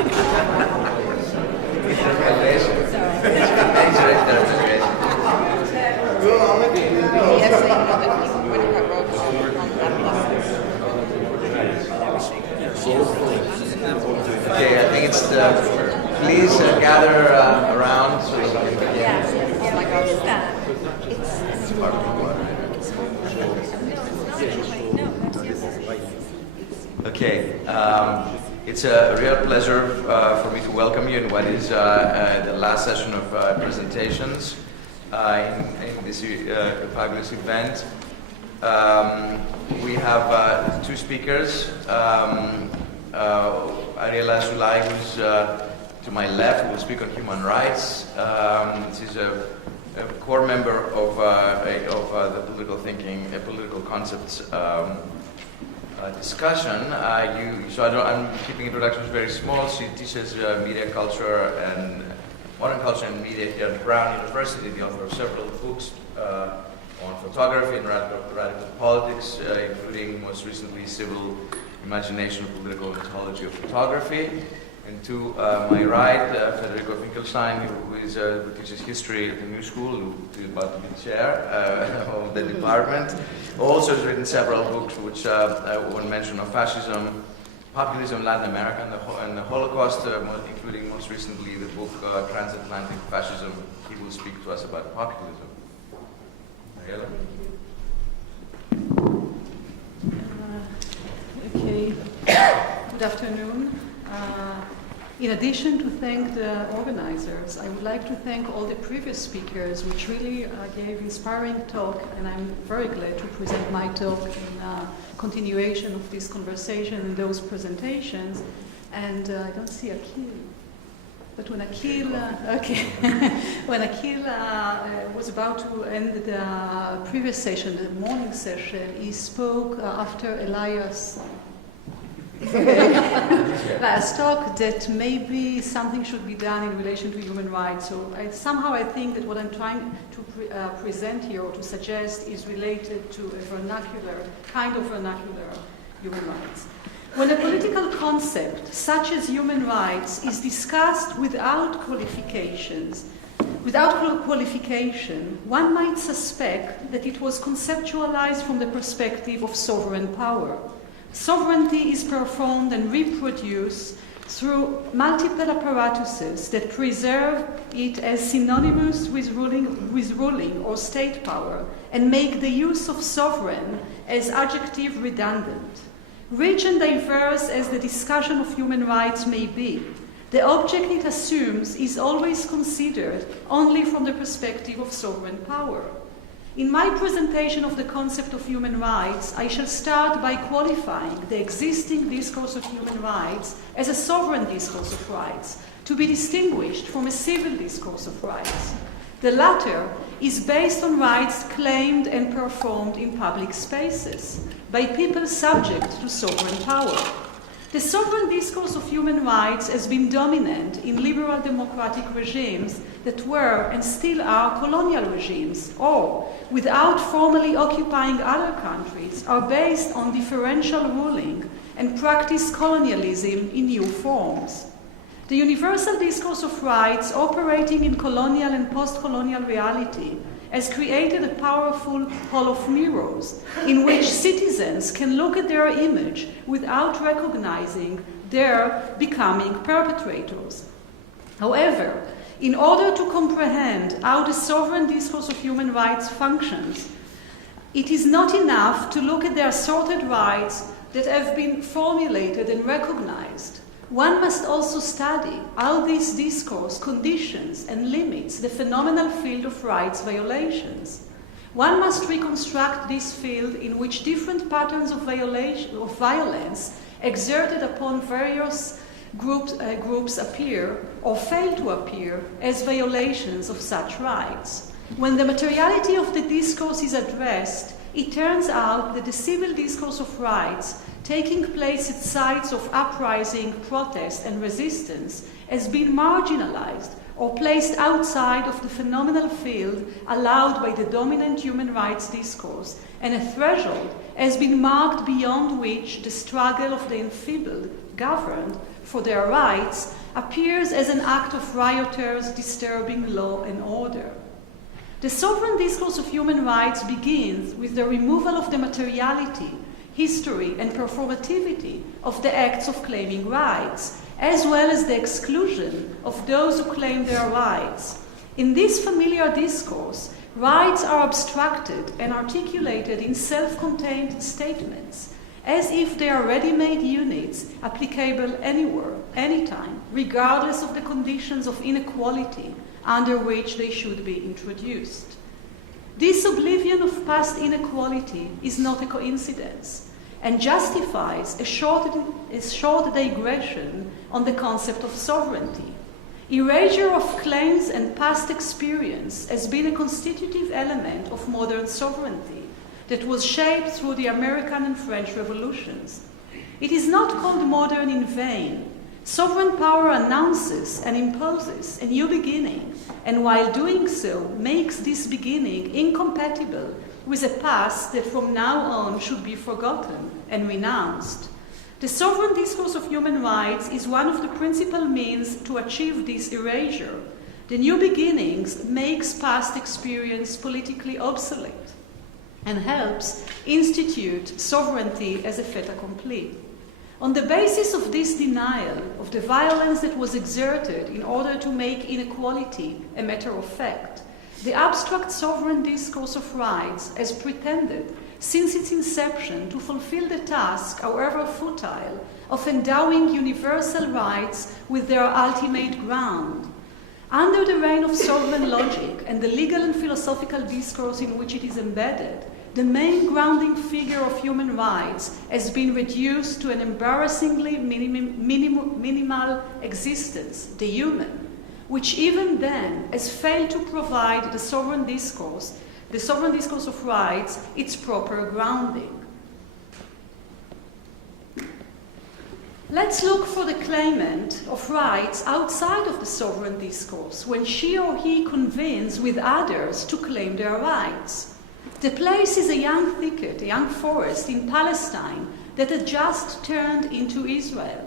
Okay, I think it's the. Please gather around so you can begin. It's part of the water. Okay, it's a real pleasure for me to welcome you in what is the last session of presentations in this fabulous event. We have two speakers. Ariela Sulai, who's to my left, will speak on human rights. She's a core member of the political thinking, political concepts discussion. I'm keeping introductions very small. She teaches media culture and modern culture and media here at Brown University, the author of several books on photography and radical politics, including most recently Civil Imagination of Political Ontology of Photography. And to my right, Federico Finkelstein, who teaches history at the New School, who is about to be chair of the department. Also has written several books, which one mention of fascism, populism in Latin America, and the Holocaust, including most recently the book Transatlantic Fascism. He will speak to us about populism. Ariela? Okay, good afternoon. In addition to thank the organizers, I would like to thank all the previous speakers, which really gave inspiring talk, and I'm very glad to present my talk in continuation of this conversation and those presentations. And I don't see Akil, but when Akil, when Akil was about to end the previous session, the morning session, he spoke after Elias. Last talk that maybe something should be done in relation to human rights. So somehow I think that what I'm trying to present here or to suggest is related to a vernacular human rights. When a political concept such as human rights is discussed without qualification, one might suspect that it was conceptualized from the perspective of sovereign power. Sovereignty is performed and reproduced through multiple apparatuses that preserve it as synonymous with ruling or state power and make the use of sovereign as adjective redundant. Rich and diverse as the discussion of human rights may be, the object it assumes is always considered only from the perspective of sovereign power. In my presentation of the concept of human rights, I shall start by qualifying the existing discourse of human rights as a sovereign discourse of rights, to be distinguished from a civil discourse of rights. The latter is based on rights claimed and performed in public spaces by people subject to sovereign power. The sovereign discourse of human rights has been dominant in liberal democratic regimes that were and still are colonial regimes, or, without formally occupying other countries, are based on differential ruling and practice colonialism in new forms. The universal discourse of rights operating in colonial and post-colonial reality has created a powerful hall of mirrors in which citizens can look at their image without recognizing their becoming perpetrators. However, in order to comprehend how the sovereign discourse of human rights functions, it is not enough to look at the assorted rights that have been formulated and recognized. One must also study how this discourse conditions and limits the phenomenal field of rights violations. One must reconstruct this field in which different patterns of violence exerted upon various groups appear or fail to appear as violations of such rights. When the materiality of the discourse is addressed, it turns out that the civil discourse of rights taking place at sites of uprising, protest, and resistance has been marginalized or placed outside of the phenomenal field allowed by the dominant human rights discourse, and a threshold has been marked beyond which the struggle of the enfeebled, governed, for their rights appears as an act of rioters disturbing law and order. The sovereign discourse of human rights begins with the removal of the materiality, history, and performativity of the acts of claiming rights, as well as the exclusion of those who claim their rights. In this familiar discourse, rights are abstracted and articulated in self-contained statements, as if they are ready-made units applicable anywhere, anytime, regardless of the conditions of inequality under which they should be introduced. This oblivion of past inequality is not a coincidence and justifies a short digression on the concept of sovereignty. Erasure of claims and past experience has been a constitutive element of modern sovereignty that was shaped through the American and French revolutions. It is not called modern in vain. Sovereign power announces and imposes a new beginning, and while doing so, makes this beginning incompatible with a past that from now on should be forgotten and renounced. The sovereign discourse of human rights is one of the principal means to achieve this erasure. The new beginnings makes past experience politically obsolete and helps institute sovereignty as a fait accompli. On the basis of this denial of the violence that was exerted in order to make inequality a matter of fact, the abstract sovereign discourse of rights has pretended since its inception to fulfill the task, however futile, of endowing universal rights with their ultimate ground. Under the reign of sovereign logic and the legal and philosophical discourse in which it is embedded, the main grounding figure of human rights has been reduced to an embarrassingly minimal existence, the human, which even then has failed to provide the sovereign discourse of rights, its proper grounding. Let's look for the claimant of rights outside of the sovereign discourse when she or he convenes with others to claim their rights. The place is a young thicket, a young forest in Palestine that had just turned into Israel.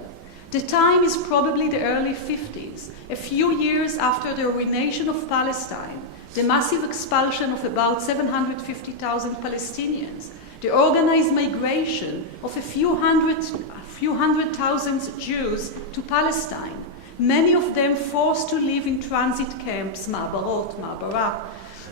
The time is probably the early 50s, a few years after the origination of Palestine, the massive expulsion of about 750,000 Palestinians, the organized migration of a few hundred thousand Jews to Palestine, many of them forced to live in transit camps, ma'abarah,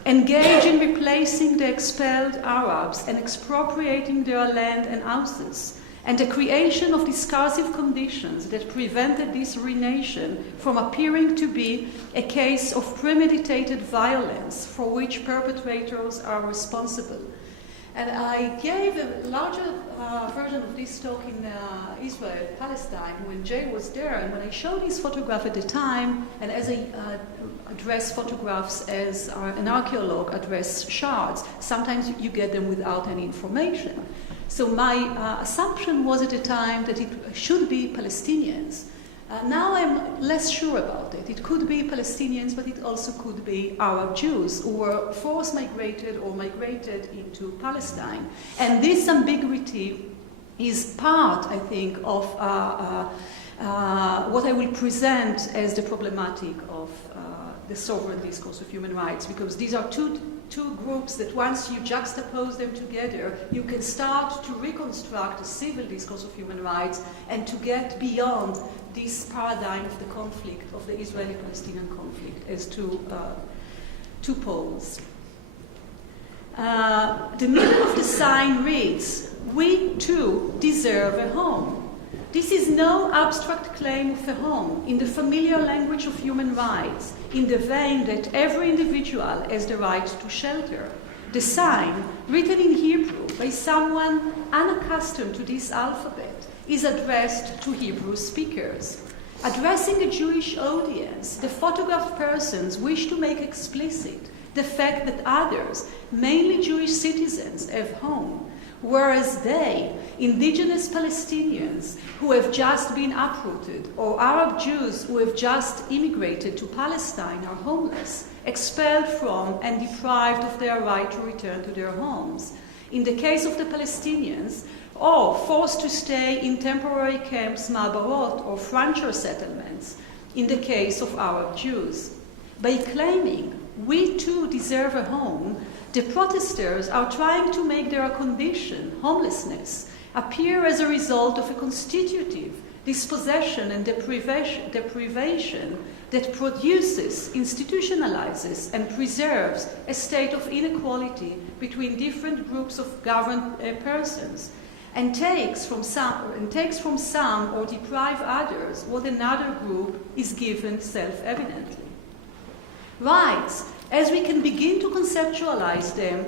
engage in replacing the expelled Arabs and expropriating their land and houses, and the creation of discursive conditions that prevented this renation from appearing to be a case of premeditated violence for which perpetrators are responsible. And I gave a larger version of this talk in Israel, Palestine, when Jay was there, and when I showed his photograph at the time, and as I address photographs as an archaeologist address shards, sometimes you get them without any information. So my assumption was at the time that it should be Palestinians. Now I'm less sure about it. It could be Palestinians, but it also could be Arab Jews who were forced migrated or migrated into Palestine. And this ambiguity is part, I think, of what I will present as the problematic of the sovereign discourse of human rights, because these are two groups that once you juxtapose them together, you can start to reconstruct a civil discourse of human rights and to get beyond this paradigm of the conflict, of the Israeli-Palestinian conflict, as two poles. The middle of the sign reads, "We too deserve a home." This is no abstract claim of a home in the familiar language of human rights, in the vein that every individual has the right to shelter. The sign, written in Hebrew by someone unaccustomed to this alphabet, is addressed to Hebrew speakers. Addressing a Jewish audience, the photographed persons wish to make explicit the fact that others, mainly Jewish citizens, have home, whereas they, indigenous Palestinians who have just been uprooted, or Arab Jews who have just immigrated to Palestine, are homeless, expelled from and deprived of their right to return to their homes. In the case of the Palestinians, or forced to stay in temporary camps, Ma'abarot, or frontier settlements, in the case of Arab Jews. By claiming, we too deserve a home, the protesters are trying to make their condition, homelessness, appear as a result of a constitutive dispossession and deprivation that produces, institutionalizes, and preserves a state of inequality between different groups of governed persons, and takes from some or deprive others what another group is given self-evidently. Rights, as we can begin to conceptualize them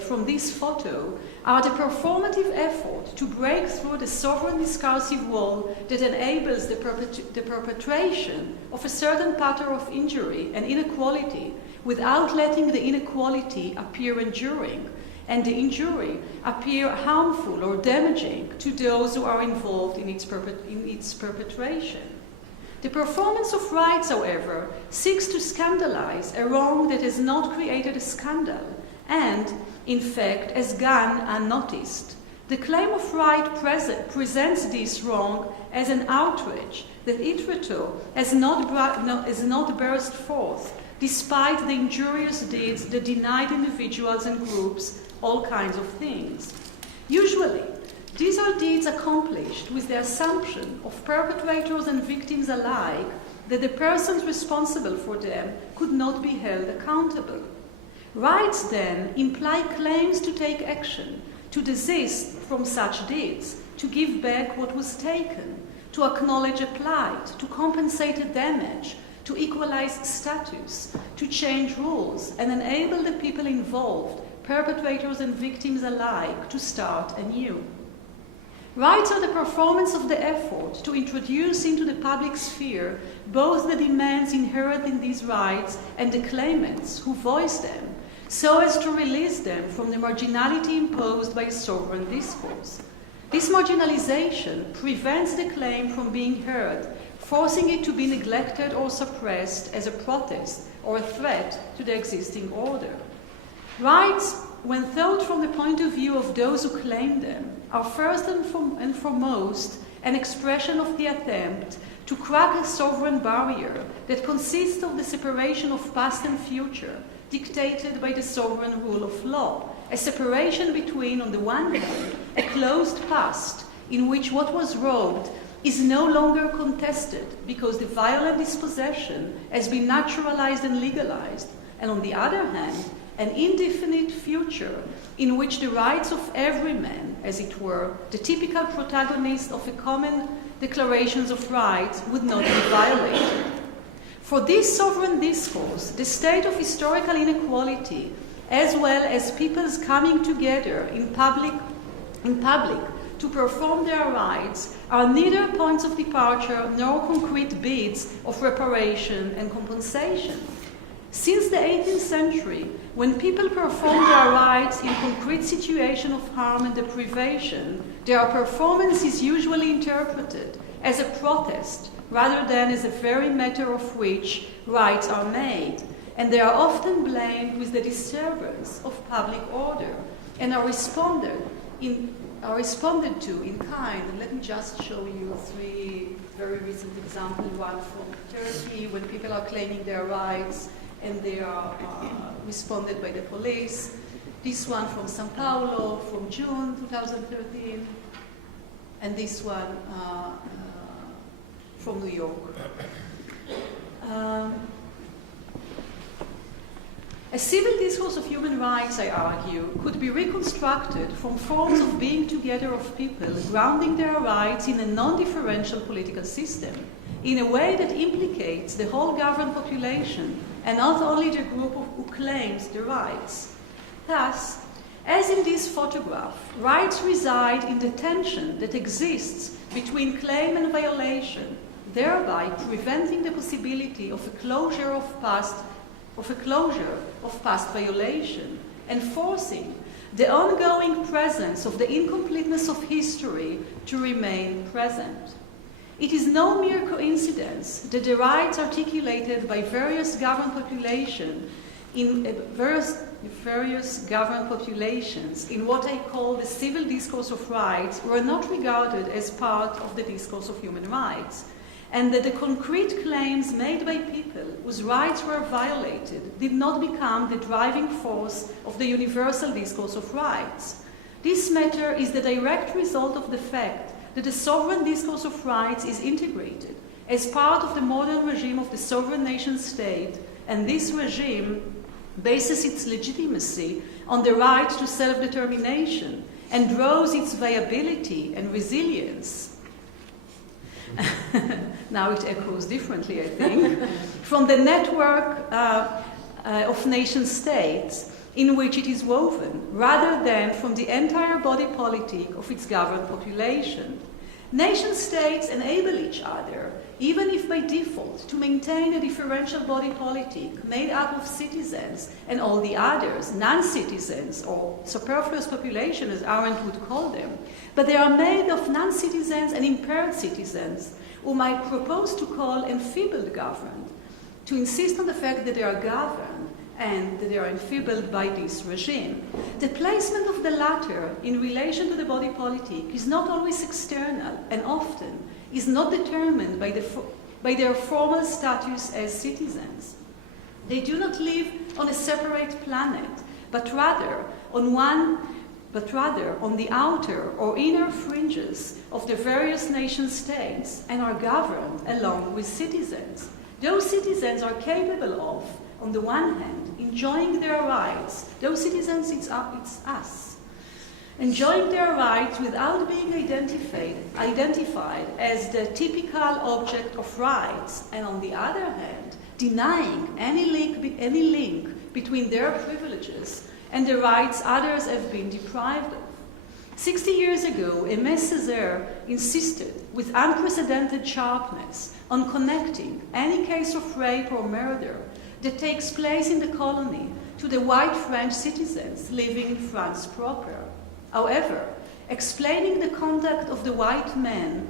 from this photo, are the performative effort to break through the sovereign discursive wall that enables the perpetration of a certain pattern of injury and inequality without letting the inequality appear enduring and the injury appear harmful or damaging to those who are involved in its perpetration. The performance of rights, however, seeks to scandalize a wrong that has not created a scandal and, in fact, has gone unnoticed. The claim of right presents this wrong as an outrage that hitherto has not burst forth, despite the injurious deeds that denied individuals and groups all kinds of things. Usually, these are deeds accomplished with the assumption of perpetrators and victims alike that the persons responsible for them could not be held accountable. Rights, then, imply claims to take action, to desist from such deeds, to give back what was taken, to acknowledge a plight, to compensate a damage, to equalize status, to change rules, and enable the people involved, perpetrators and victims alike, to start anew. Rights are the performance of the effort to introduce into the public sphere both the demands inherent in these rights and the claimants who voice them, so as to release them from the marginality imposed by sovereign discourse. This marginalization prevents the claim from being heard, forcing it to be neglected or suppressed as a protest or a threat to the existing order. Rights, when thought from the point of view of those who claim them, are first and foremost an expression of the attempt to crack a sovereign barrier that consists of the separation of past and future, dictated by the sovereign rule of law, a separation between, on the one hand, a closed past in which what was wronged is no longer contested because the violent dispossession has been naturalized and legalized, and on the other hand, an indefinite future in which the rights of every man, as it were, the typical protagonist of a common declarations of rights, would not be violated. For this sovereign discourse, the state of historical inequality, as well as people's coming together in public to perform their rights, are neither points of departure nor concrete bids of reparation and compensation. Since the 18th century, when people perform their rights in concrete situation of harm and deprivation, their performance is usually interpreted as a protest rather than as a very matter of which rights are made, and they are often blamed with the disturbance of public order and are responded to in kind. And let me just show you three very recent examples, one from Turkey, when people are claiming their rights and they are responded by the police. This one from São Paulo from June 2013, and this one from New York. A civil discourse of human rights, I argue, could be reconstructed from forms of being together of people grounding their rights in a non-differential political system, in a way that implicates the whole governed population and not only the group who claims the rights. Thus, as in this photograph, rights reside in the tension that exists between claim and violation, thereby preventing the possibility of a closure of past violation, and forcing the ongoing presence of the incompleteness of history to remain present. It is no mere coincidence that the rights articulated by various governed populations in various the various governed populations in what I call the civil discourse of rights were not regarded as part of the discourse of human rights, and that the concrete claims made by people whose rights were violated did not become the driving force of the universal discourse of rights. This matter is the direct result of the fact that the sovereign discourse of rights is integrated as part of the modern regime of the sovereign nation state, and this regime bases its legitimacy on the right to self-determination and draws its viability and resilience. Now it echoes differently, I think, from the network of nation states in which it is woven, rather than from the entire body politic of its governed population. Nation states enable each other, even if by default, to maintain a differential body politic made up of citizens and all the others, non-citizens or superfluous population as Arendt would call them. But they are made of non-citizens and impaired citizens, whom I propose to call enfeebled governed, to insist on the fact that they are governed and that they are enfeebled by this regime. The placement of the latter in relation to the body politic is not always external and often is not determined by their formal status as citizens. They do not live on a separate planet, but rather on the outer or inner fringes of the various nation states and are governed along with citizens. Those citizens are capable of, on the one hand, enjoying their rights. Those citizens, it's us. Enjoying their rights without being identified as the typical object of rights, and on the other hand, denying any link between their privileges and the rights others have been deprived of. 60 years ago, Aimé Césaire insisted with unprecedented sharpness on connecting any case of rape or murder that takes place in the colony to the white French citizens living in France proper. However, explaining the conduct of the white man,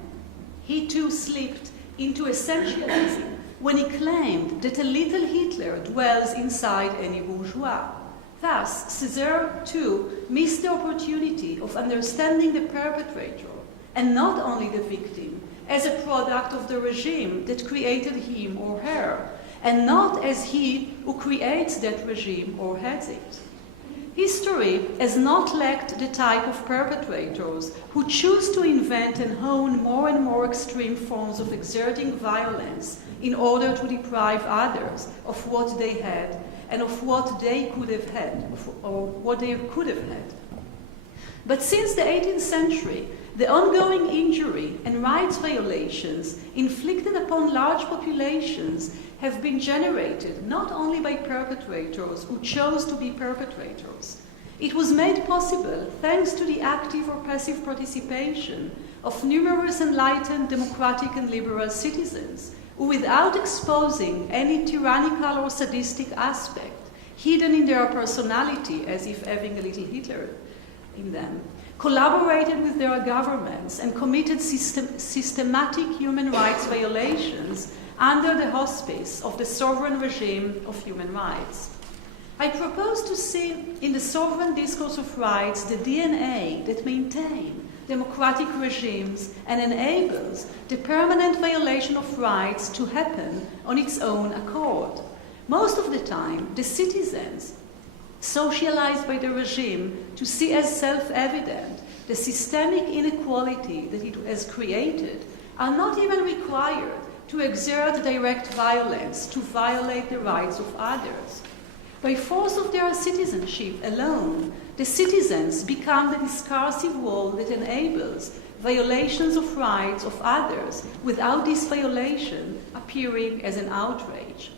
he too slipped into essentialism when he claimed that a little Hitler dwells inside any bourgeois. Thus, Césaire too missed the opportunity of understanding the perpetrator, and not only the victim, as a product of the regime that created him or her, and not as he who creates that regime or heads it. History has not lacked the type of perpetrators who choose to invent and hone more and more extreme forms of exerting violence in order to deprive others of what they had and of what they could have had, or what they could have had. But since the 18th century, the ongoing injury and rights violations inflicted upon large populations have been generated not only by perpetrators who chose to be perpetrators. It was made possible thanks to the active or passive participation of numerous enlightened, democratic and liberal citizens who, without exposing any tyrannical or sadistic aspect hidden in their personality, as if having a little Hitler in them, collaborated with their governments and committed systematic human rights violations under the auspice of the sovereign regime of human rights. I propose to see in the sovereign discourse of rights the DNA that maintains democratic regimes and enables the permanent violation of rights to happen on its own accord. Most of the time, the citizens, socialized by the regime to see as self-evident the systemic inequality that it has created, are not even required to exert direct violence to violate the rights of others. By force of their citizenship alone, the citizens become the discursive wall that enables violations of rights of others without this violation appearing as an outrage.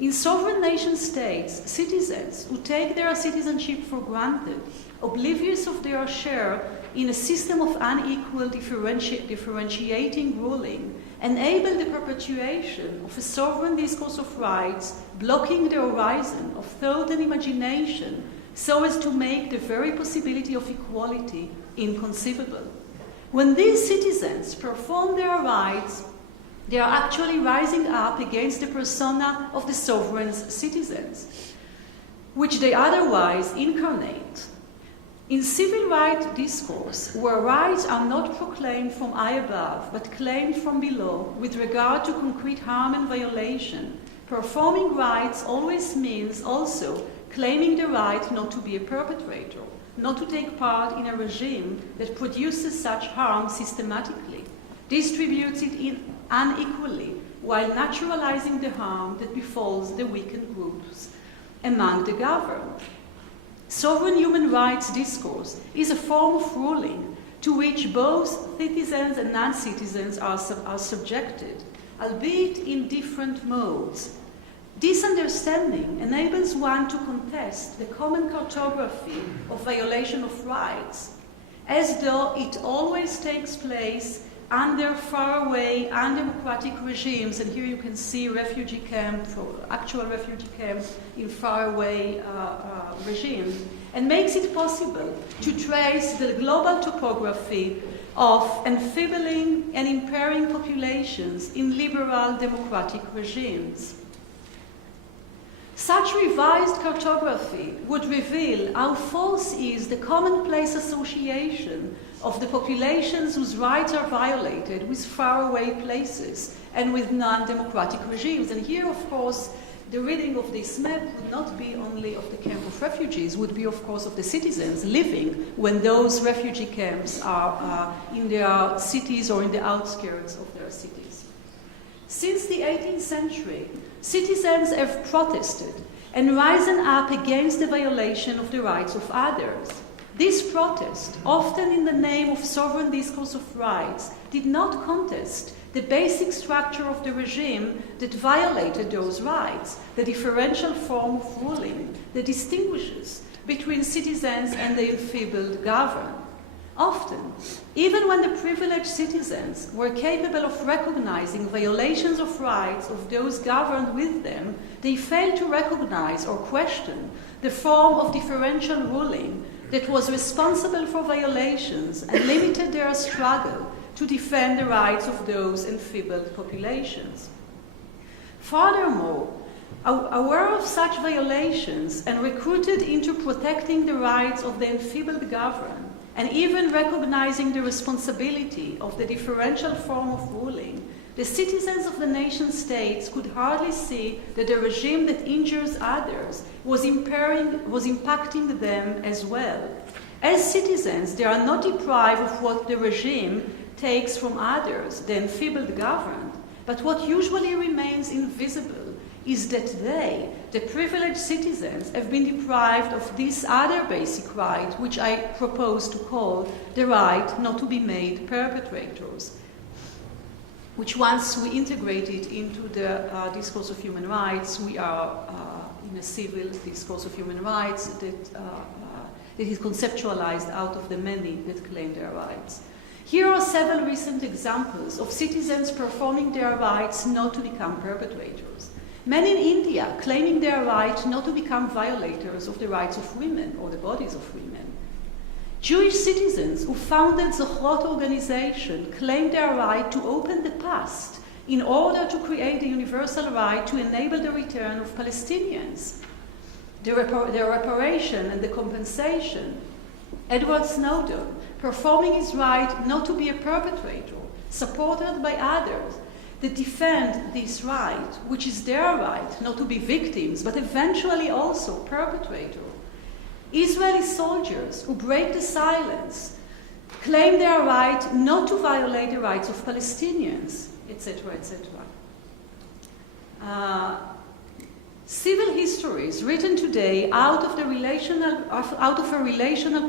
In sovereign nation states, citizens who take their citizenship for granted, oblivious of their share in a system of unequal differentiating ruling, enable the perpetuation of a sovereign discourse of rights, blocking the horizon of thought and imagination so as to make the very possibility of equality inconceivable. When these citizens perform their rights, they are actually rising up against the persona of the sovereign's citizens. which they otherwise incarnate. In civil rights discourse, where rights are not proclaimed from high above, but claimed from below with regard to concrete harm and violation, performing rights always means also claiming the right not to be a perpetrator, not to take part in a regime that produces such harm systematically, distributes it unequally, while naturalizing the harm that befalls the weakened groups among the governed. Sovereign human rights discourse is a form of ruling to which both citizens and non-citizens are subjected, albeit in different modes. This understanding enables one to contest the common cartography of violation of rights, as though it always takes place under faraway, undemocratic regimes, and here you can see refugee camps, or actual refugee camps in faraway regimes, and makes it possible to trace the global topography of enfeebling and impairing populations in liberal democratic regimes. Such revised cartography would reveal how false is the commonplace association of the populations whose rights are violated with faraway places and with non-democratic regimes. And here, of course, the reading of this map would not be only of the camp of refugees, would be, of course, of the citizens living when those refugee camps are in their cities or in the outskirts of their cities. Since the 18th century, citizens have protested and risen up against the violation of the rights of others. This protest, often in the name of sovereign discourse of rights, did not contest the basic structure of the regime that violated those rights, the differential form of ruling that distinguishes between citizens and the enfeebled governed. Often, even when the privileged citizens were capable of recognizing violations of rights of those governed with them, they failed to recognize or question the form of differential ruling that was responsible for violations and limited their struggle to defend the rights of those enfeebled populations. Furthermore, aware of such violations and recruited into protecting the rights of the enfeebled governed, and even recognizing the responsibility of the differential form of ruling, the citizens of the nation states could hardly see that the regime that injures others was impacting them as well. As citizens, they are not deprived of what the regime takes from others, the enfeebled governed, but what usually remains invisible is that they, the privileged citizens, have been deprived of this other basic right, which I propose to call the right not to be made perpetrators, which once we integrate it into the discourse of human rights, we are in a civil discourse of human rights that is conceptualized out of the many that claim their rights. Here are several recent examples of citizens performing their rights not to become perpetrators. Men in India claiming their right not to become violators of the rights of women or the bodies of women. Jewish citizens who founded the Zochrot organization claimed their right to open the past in order to create a universal right to enable the return of Palestinians. The reparation and the compensation. Edward Snowden performing his right not to be a perpetrator, supported by others that defend this right, which is their right not to be victims, but eventually also perpetrators. Israeli soldiers who break the silence claim their right not to violate the rights of Palestinians, etc., etc. Civil histories written today out of a relational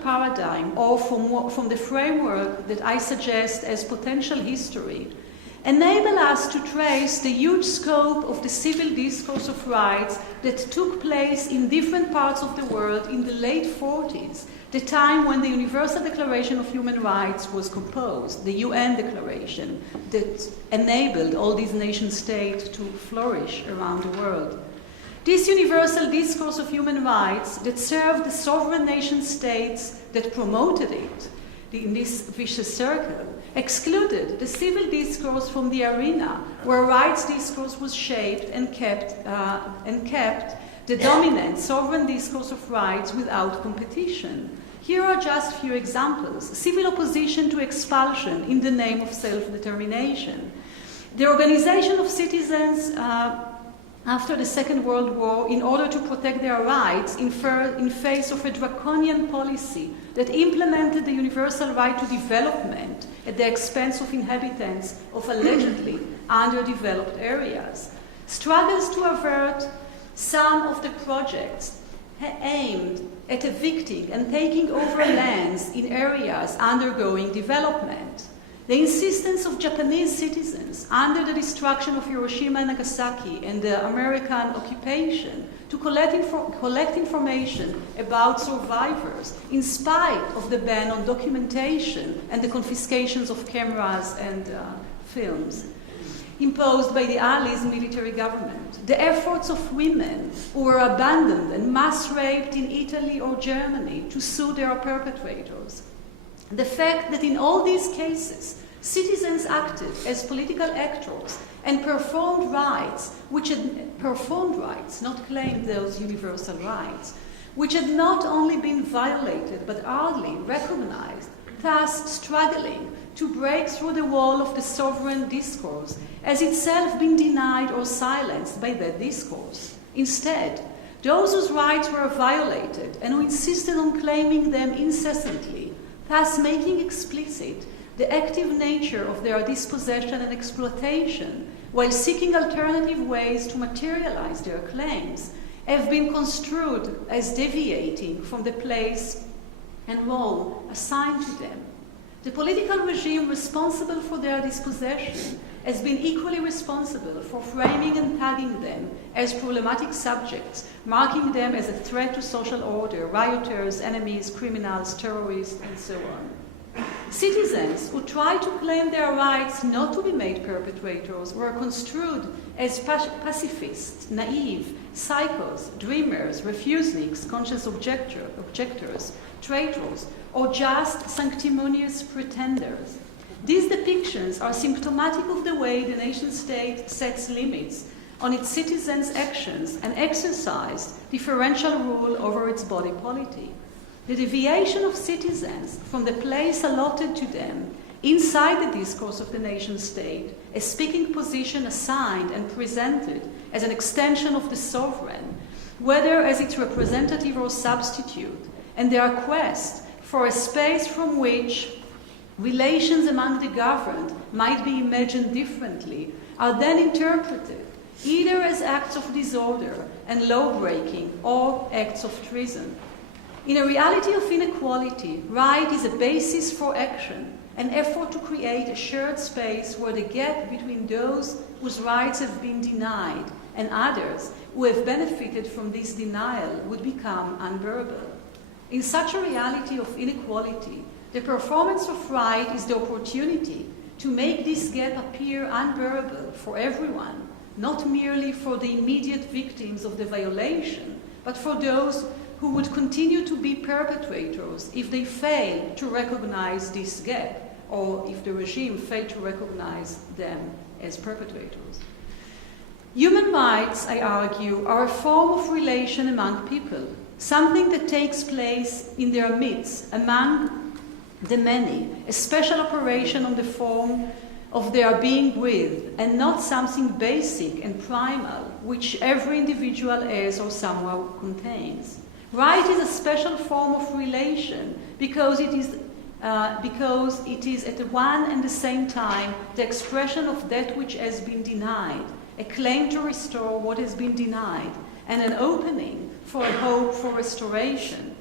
paradigm or from the framework that I suggest as potential history enable us to trace the huge scope of the civil discourse of rights that took place in different parts of the world in the late 40s, the time when the Universal Declaration of Human Rights was composed, the UN Declaration that enabled all these nation-states to flourish around the world. This universal discourse of human rights that served the sovereign nation-states that promoted it in this vicious circle excluded the civil discourse from the arena where rights discourse was shaped and kept the dominant sovereign discourse of rights without competition. Here are just a few examples. Civil opposition to expulsion in the name of self-determination. The organization of citizens after the Second World War in order to protect their rights in face of a draconian policy that implemented the universal right to development at the expense of inhabitants of allegedly underdeveloped areas. Struggles to avert some of the projects aimed at evicting and taking over lands in areas undergoing development. The insistence of Japanese citizens under the destruction of Hiroshima and Nagasaki and the American occupation to collect information about survivors in spite of the ban on documentation and the confiscations of cameras and films imposed by the Allies military government. The efforts of women who were abandoned and mass raped in Italy or Germany to sue their perpetrators. The fact that in all these cases, citizens acted as political actors and performed rights, not claimed those universal rights, which had not only been violated but hardly recognized, thus struggling to break through the wall of the sovereign discourse, as itself been denied or silenced by that discourse. Instead, those whose rights were violated and who insisted on claiming them incessantly, thus making explicit the active nature of their dispossession and exploitation, while seeking alternative ways to materialize their claims, have been construed as deviating from the place and role assigned to them. The political regime responsible for their dispossession has been equally responsible for framing and tagging them as problematic subjects, marking them as a threat to social order, rioters, enemies, criminals, terrorists, and so on. Citizens who tried to claim their rights not to be made perpetrators were construed as pacifists, naive, psychos, dreamers, refuseniks, conscious objectors, traitors, or just sanctimonious pretenders. These depictions are symptomatic of the way the nation-state sets limits on its citizens' actions and exercises differential rule over its body politic. The deviation of citizens from the place allotted to them inside the discourse of the nation-state, a speaking position assigned and presented as an extension of the sovereign, whether as its representative or substitute, and their quest for a space from which relations among the governed might be imagined differently, are then interpreted either as acts of disorder and law-breaking or acts of treason. In a reality of inequality, right is a basis for action, an effort to create a shared space where the gap between those whose rights have been denied and others who have benefited from this denial would become unbearable. In such a reality of inequality, the performance of right is the opportunity to make this gap appear unbearable for everyone, not merely for the immediate victims of the violation, but for those who would continue to be perpetrators if they fail to recognize this gap, or if the regime failed to recognize them as perpetrators. Human rights, I argue, are a form of relation among people, something that takes place in their midst, among the many, a special operation on the form of their being with, and not something basic and primal, which every individual has or somehow contains. Right is a special form of relation because it is at the one and the same time the expression of that which has been denied, a claim to restore what has been denied, and an opening for a hope for restoration.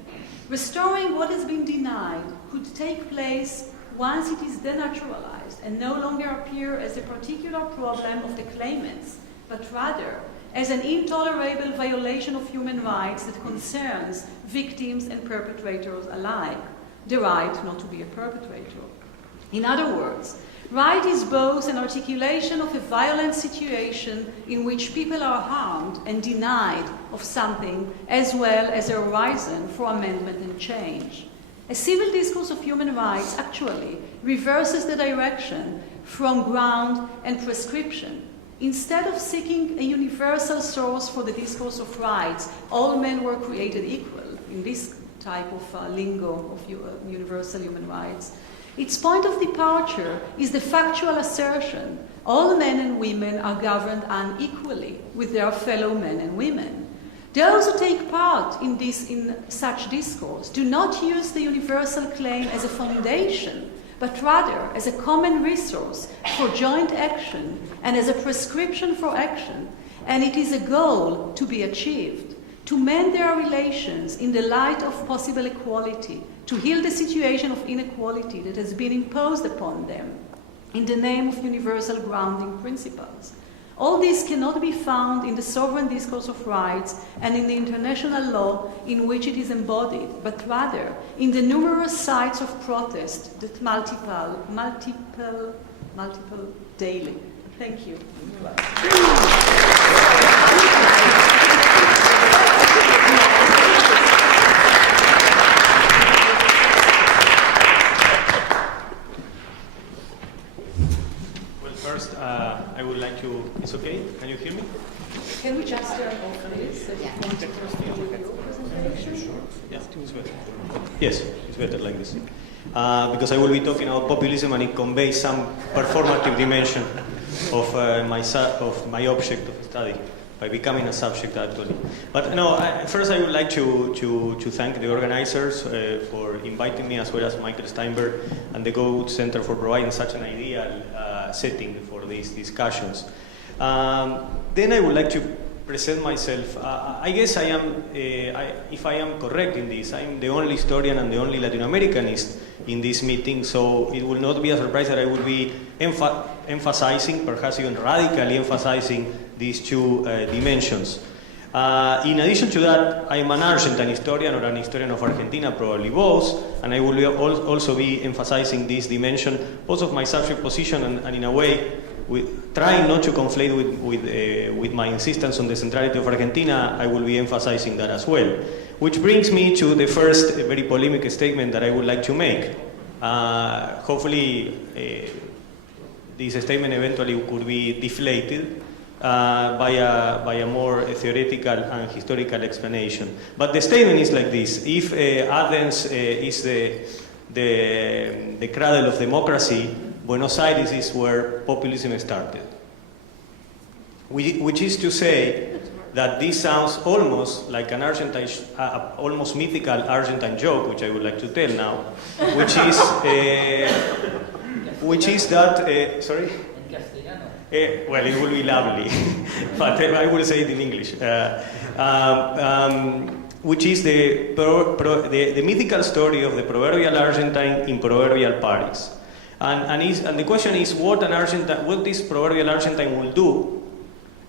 Restoring what has been denied could take place once it is denaturalized and no longer appear as a particular problem of the claimants, but rather as an intolerable violation of human rights that concerns victims and perpetrators alike, the right not to be a perpetrator. In other words, right is both an articulation of a violent situation in which people are harmed and denied of something, as well as a horizon for amendment and change. A civil discourse of human rights actually reverses the direction from ground and prescription. Instead of seeking a universal source for the discourse of rights, all men were created equal in this type of lingo of universal human rights, its point of departure is the factual assertion all men and women are governed unequally with their fellow men and women. Those who take part in such discourse do not use the universal claim as a foundation, but rather as a common resource for joint action and as a prescription for action, and it is a goal to be achieved, to mend their relations in the light of possible equality, to heal the situation of inequality that has been imposed upon them in the name of universal grounding principles. All this cannot be found in the sovereign discourse of rights and in the international law in which it is embodied, but rather in the numerous sites of protest that multiple daily. Thank you. First, I would like to. It's okay? Can you hear me? Can we just turn off this? Yeah, it's better. Yes, it's better like this. Because I will be talking about populism, and it conveys some performative dimension of my object of study by becoming a subject actually. But no, first I would like to thank the organizers for inviting me, as well as Michael Steinberg and the Goat Center for providing such an ideal setting for these discussions. Then I would like to present myself. I guess I am, if I am correct in this, I'm the only historian and the only Latin Americanist in this meeting, so it will not be a surprise that I will be emphasizing, perhaps even radically emphasizing, these two dimensions. In addition to that, I'm an Argentine historian, or an historian of Argentina, probably both, and I will also be emphasizing this dimension, both of my subject position and in a way, trying not to conflate with my insistence on the centrality of Argentina. I will be emphasizing that as well. Which brings me to the first very polemic statement that I would like to make. Hopefully, this statement eventually could be deflated by a more theoretical and historical explanation. But the statement is like this: if Athens is the cradle of democracy, Buenos Aires is where populism started. Which is to say that this sounds almost like an Argentine, almost mythical Argentine joke, which I would like to tell now, which is that, sorry? Well, it will be lovely, but I will say it in English. Which is the mythical story of the proverbial Argentine in proverbial Paris. And the question is what this proverbial Argentine will do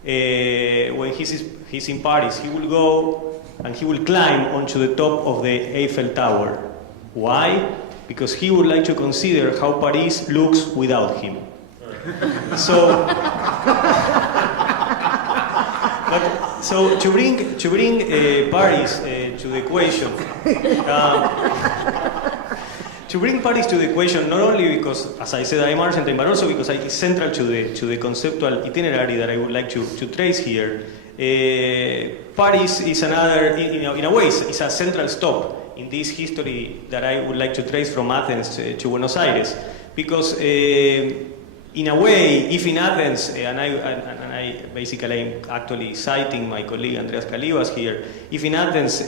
when he's in Paris. He will go and he will climb onto the top of the Eiffel Tower. Why? Because he would like to consider how Paris looks without him. So to bring Paris to the equation. To bring Paris to the equation, not only because, as I said, I'm Argentine, but also because it's central to the conceptual itinerary that I would like to trace here. Paris is another, in a way, it's a central stop in this history that I would like to trace from Athens to Buenos Aires, because in a way, if in Athens, and I basically I'm actually citing my colleague Andreas Calibas here, if in Athens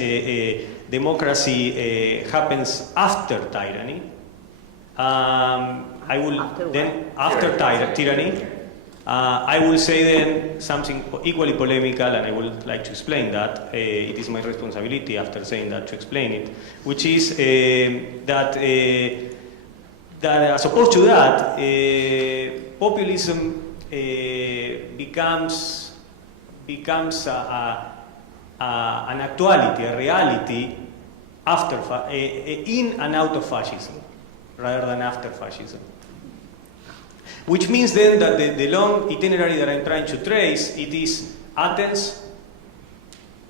democracy happens after tyranny, I will after tyranny, I will say then something equally polemical, and I would like to explain that. It is my responsibility after saying that to explain it, which is that as opposed to that, populism becomes an actuality, a reality after in and out of fascism, rather than after fascism. Which means then that the long itinerary that I'm trying to trace, it is Athens,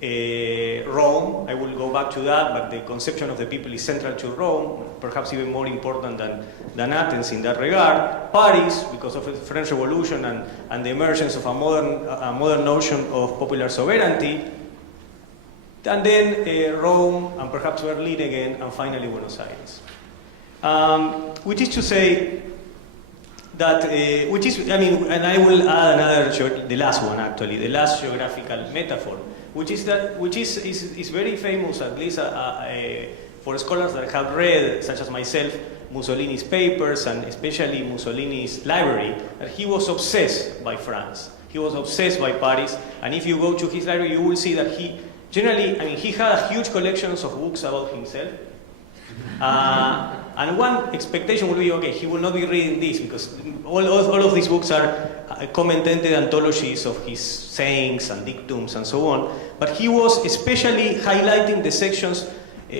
Rome, I will go back to that, but the conception of the people is central to Rome, perhaps even more important than Athens in that regard. Paris, because of the French Revolution and the emergence of a modern notion of popular sovereignty. And then Rome, and perhaps Berlin again, and finally Buenos Aires. Which is to say that, and I will add another, the last one actually, the last geographical metaphor, which is very famous, at least for scholars that have read, such as myself, Mussolini's papers and especially Mussolini's library, that he was obsessed by France. He was obsessed by Paris, and if you go to his library, you will see that he had huge collections of books about himself. And one expectation would be, okay, he will not be reading this because all of these books are commented anthologies of his sayings and dictums and so on. But he was especially highlighting the sections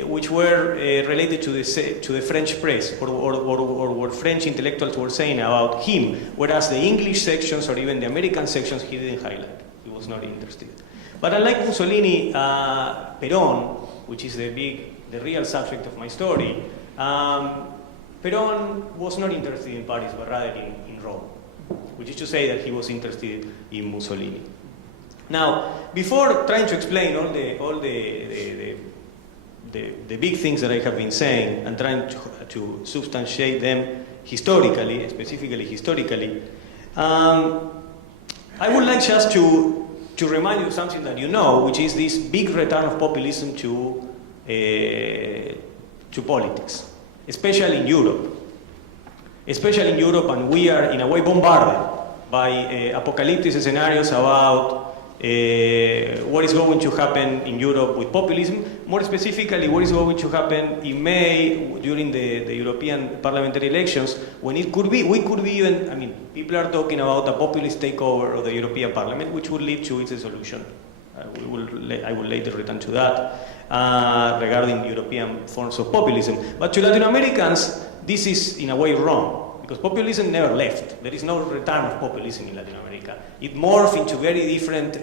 which were related to the French press or what French intellectuals were saying about him, whereas the English sections or even the American sections he didn't highlight. He was not interested. But unlike Mussolini, Perón, which is the real subject of my story, Perón was not interested in Paris, but rather in Rome, which is to say that he was interested in Mussolini. Now, before trying to explain all the big things that I have been saying and trying to substantiate them historically, specifically historically, I would like just to remind you of something that you know, which is this big return of populism to politics, especially in Europe. Especially in Europe, and we are in a way bombarded by apocalyptic scenarios about what is going to happen in Europe with populism. More specifically, what is going to happen in May during the European parliamentary elections, when we could be even, people are talking about a populist takeover of the European Parliament, which would lead to its dissolution. I will later return to that regarding European forms of populism. But to Latin Americans, this is in a way wrong, because populism never left. There is no return of populism in Latin America. It morphed into very different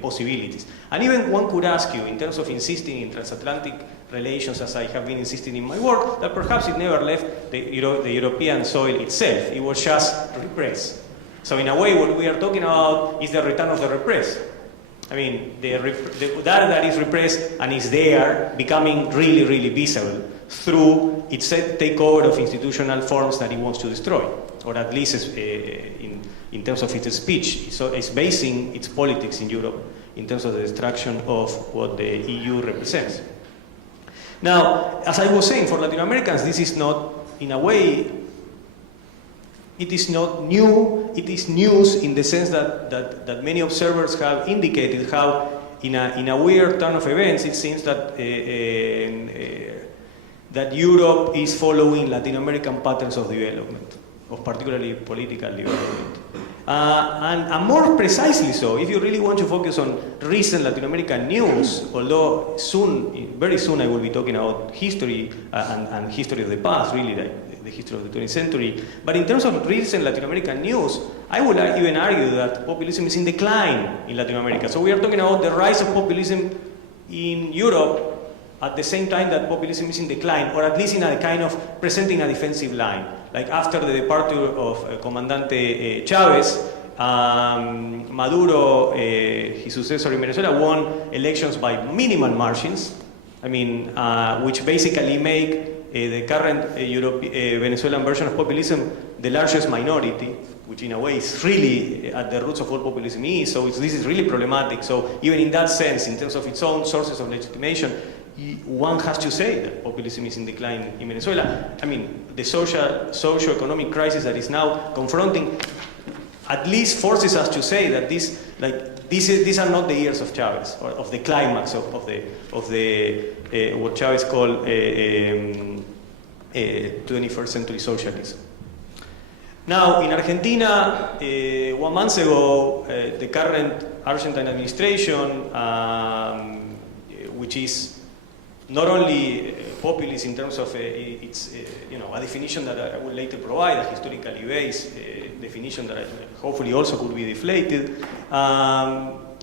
possibilities. And even one could ask you, in terms of insisting in transatlantic relations, as I have been insisting in my work, that perhaps it never left the European soil itself. It was just repressed. So in a way, what we are talking about is the return of the repressed. That is repressed and is there, becoming really, really visible through its takeover of institutional forms that it wants to destroy, or at least in terms of its speech. So it's basing its politics in Europe in terms of the destruction of what the EU represents. Now, as I was saying, for Latin Americans, this is not, in a way, it is not new. It is news in the sense that many observers have indicated how, in a weird turn of events, it seems that that Europe is following Latin American patterns of development, of particularly political development. And more precisely so, if you really want to focus on recent Latin American news, although very soon I will be talking about history and history of the past, really the history of the 20th century. But in terms of recent Latin American news, I would even argue that populism is in decline in Latin America. So we are talking about the rise of populism in Europe at the same time that populism is in decline, or at least in a kind of presenting a defensive line. Like after the departure of Comandante Chavez, Maduro, his successor in Venezuela, won elections by minimal margins, which basically make the current Venezuelan version of populism the largest minority, which in a way is really at the roots of what populism is. So this is really problematic. So even in that sense, in terms of its own sources of legitimation, one has to say that populism is in decline in Venezuela. The socio-economic crisis that is now confronting at least forces us to say that these are not the years of Chavez, or of the climax of the what Chavez called 21st century socialism. Now, in Argentina, 1 month ago, the current Argentine administration, which is not only populist in terms of its, a definition that I will later provide, a historically based definition that hopefully also could be deflated,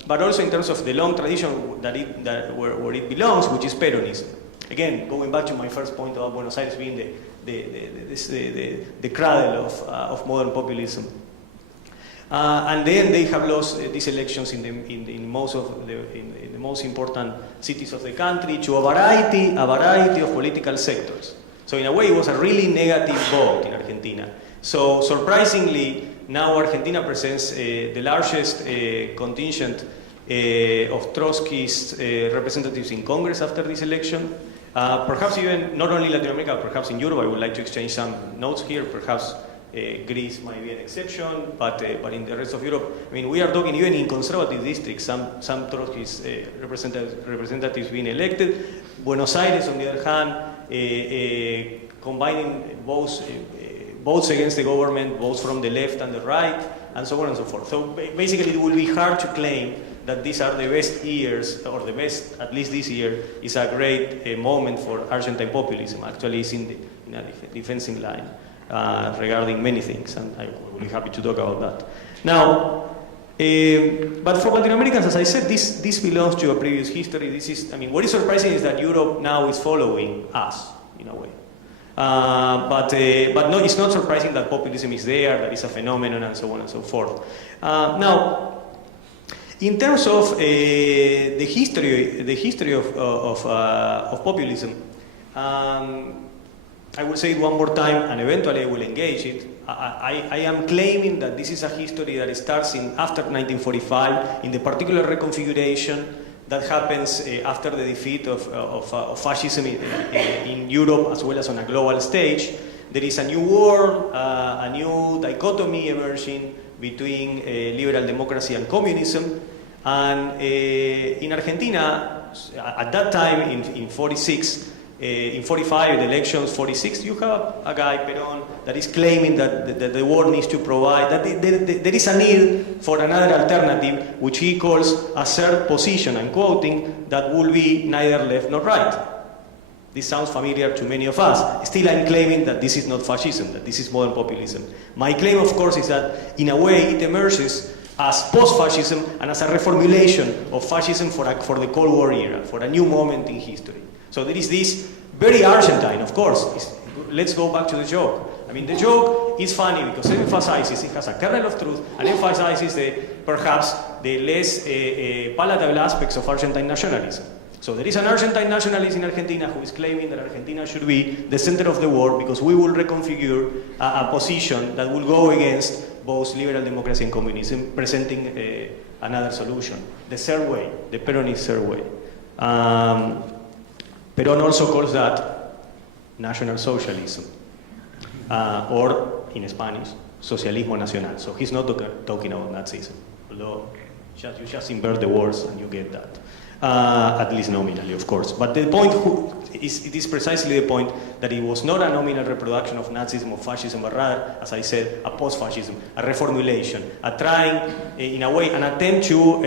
but also in terms of the long tradition where it belongs, which is Peronism. Again, going back to my first point about Buenos Aires being the cradle of modern populism. And then they have lost these elections in the most important cities of the country to a variety of political sectors. So in a way, it was a really negative vote in Argentina. So surprisingly, now Argentina presents the largest contingent of Trotskyist representatives in Congress after this election. Perhaps even not only Latin America, perhaps in Europe. I would like to exchange some notes here. Perhaps Greece might be an exception, but in the rest of Europe, I mean, we are talking even in conservative districts, some Trotskyist representatives being elected. Buenos Aires, on the other hand, combining both votes against the government, votes from the left and the right, and so on and so forth. So basically, it will be hard to claim that these are the best years, or the best, at least this year, is a great moment for Argentine populism. Actually, it's in a defensive line regarding many things, and I will be happy to talk about that. Now, but for Latin Americans, as I said, this belongs to a previous history. This is, I mean, what is surprising is that Europe now is following us, in a way. But no, it's not surprising that populism is there, that it's a phenomenon, and so on and so forth. Now, in terms of the history of populism, I will say it one more time, and eventually I will engage it. I am claiming that this is a history that starts after 1945, in the particular reconfiguration that happens after the defeat of fascism in Europe as well as on a global stage. There is a new world, a new dichotomy emerging between liberal democracy and communism. And in Argentina, at that time, in 46, in 45, the elections, 46, you have a guy, Perón, that is claiming that the world needs to provide, that there is a need for another alternative, which he calls a third position, I'm quoting, that will be neither left nor right. This sounds familiar to many of us. Still, I'm claiming that this is not fascism, that this is modern populism. My claim, of course, is that, in a way, it emerges as post-fascism and as a reformulation of fascism for the Cold War era, for a new moment in history. So there is this very Argentine, of course. Let's go back to the joke. I mean, the joke is funny because it emphasizes, it has a kernel of truth, and emphasizes perhaps the less palatable aspects of Argentine nationalism. So there is an Argentine nationalist in Argentina who is claiming that Argentina should be the center of the world because we will reconfigure a position that will go against both liberal democracy and communism, presenting another solution, the third way, the Peronist third way. Perón also calls that national socialism, or in Spanish, socialismo nacional. So he's not talking about Nazism, although you just invert the words and you get that. At least nominally, of course. But the point it is precisely the point that it was not a nominal reproduction of Nazism or fascism, but rather, as I said, a post-fascism, a reformulation, a trying, in a way, an attempt to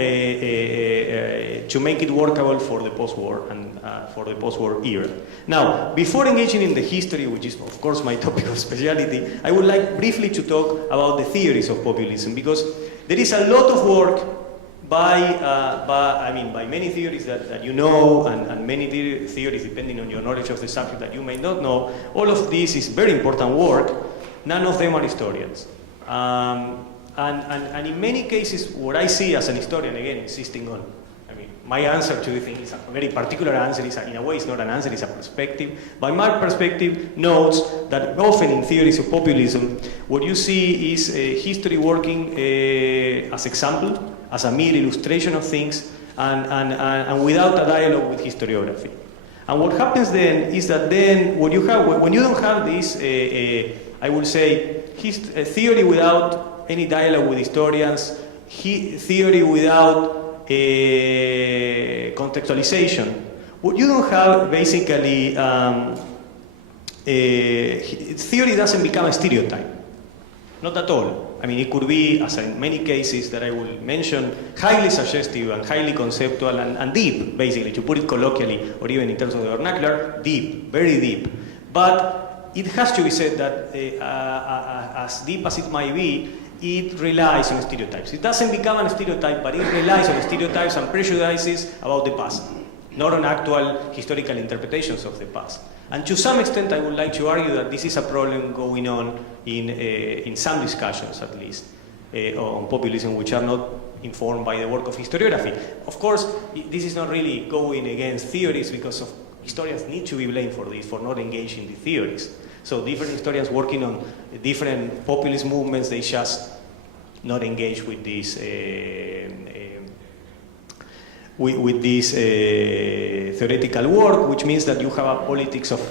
make it workable for the post-war and for the post-war era. Now, before engaging in the history, which is, of course, my topic of speciality, I would like briefly to talk about the theories of populism, because there is a lot of work by many theories that you know, and many theories depending on your knowledge of the subject that you may not know. All of this is very important work. None of them are historians. And in many cases, what I see as an historian, again, insisting on, my answer to the thing is a very particular answer. In a way, it's not an answer, it's a perspective. But my perspective notes that often in theories of populism, what you see is history working as example, as a mere illustration of things, and without a dialogue with historiography. And what happens then is that then when you don't have this, I would say, theory without any dialogue with historians, theory without contextualization, what you don't have basically, theory doesn't become a stereotype. Not at all. I mean, it could be, as in many cases that I will mention, highly suggestive and highly conceptual and deep, basically, to put it colloquially, or even in terms of the vernacular, deep, very deep. But it has to be said that as deep as it might be, it relies on stereotypes. It doesn't become a stereotype, but it relies on stereotypes and prejudices about the past, not on actual historical interpretations of the past. And to some extent, I would like to argue that this is a problem going on in some discussions, at least, on populism, which are not informed by the work of historiography. Of course, this is not really going against theories, because historians need to be blamed for this, for not engaging the theories. So different historians working on different populist movements, they just not engage with this theoretical work, which means that you have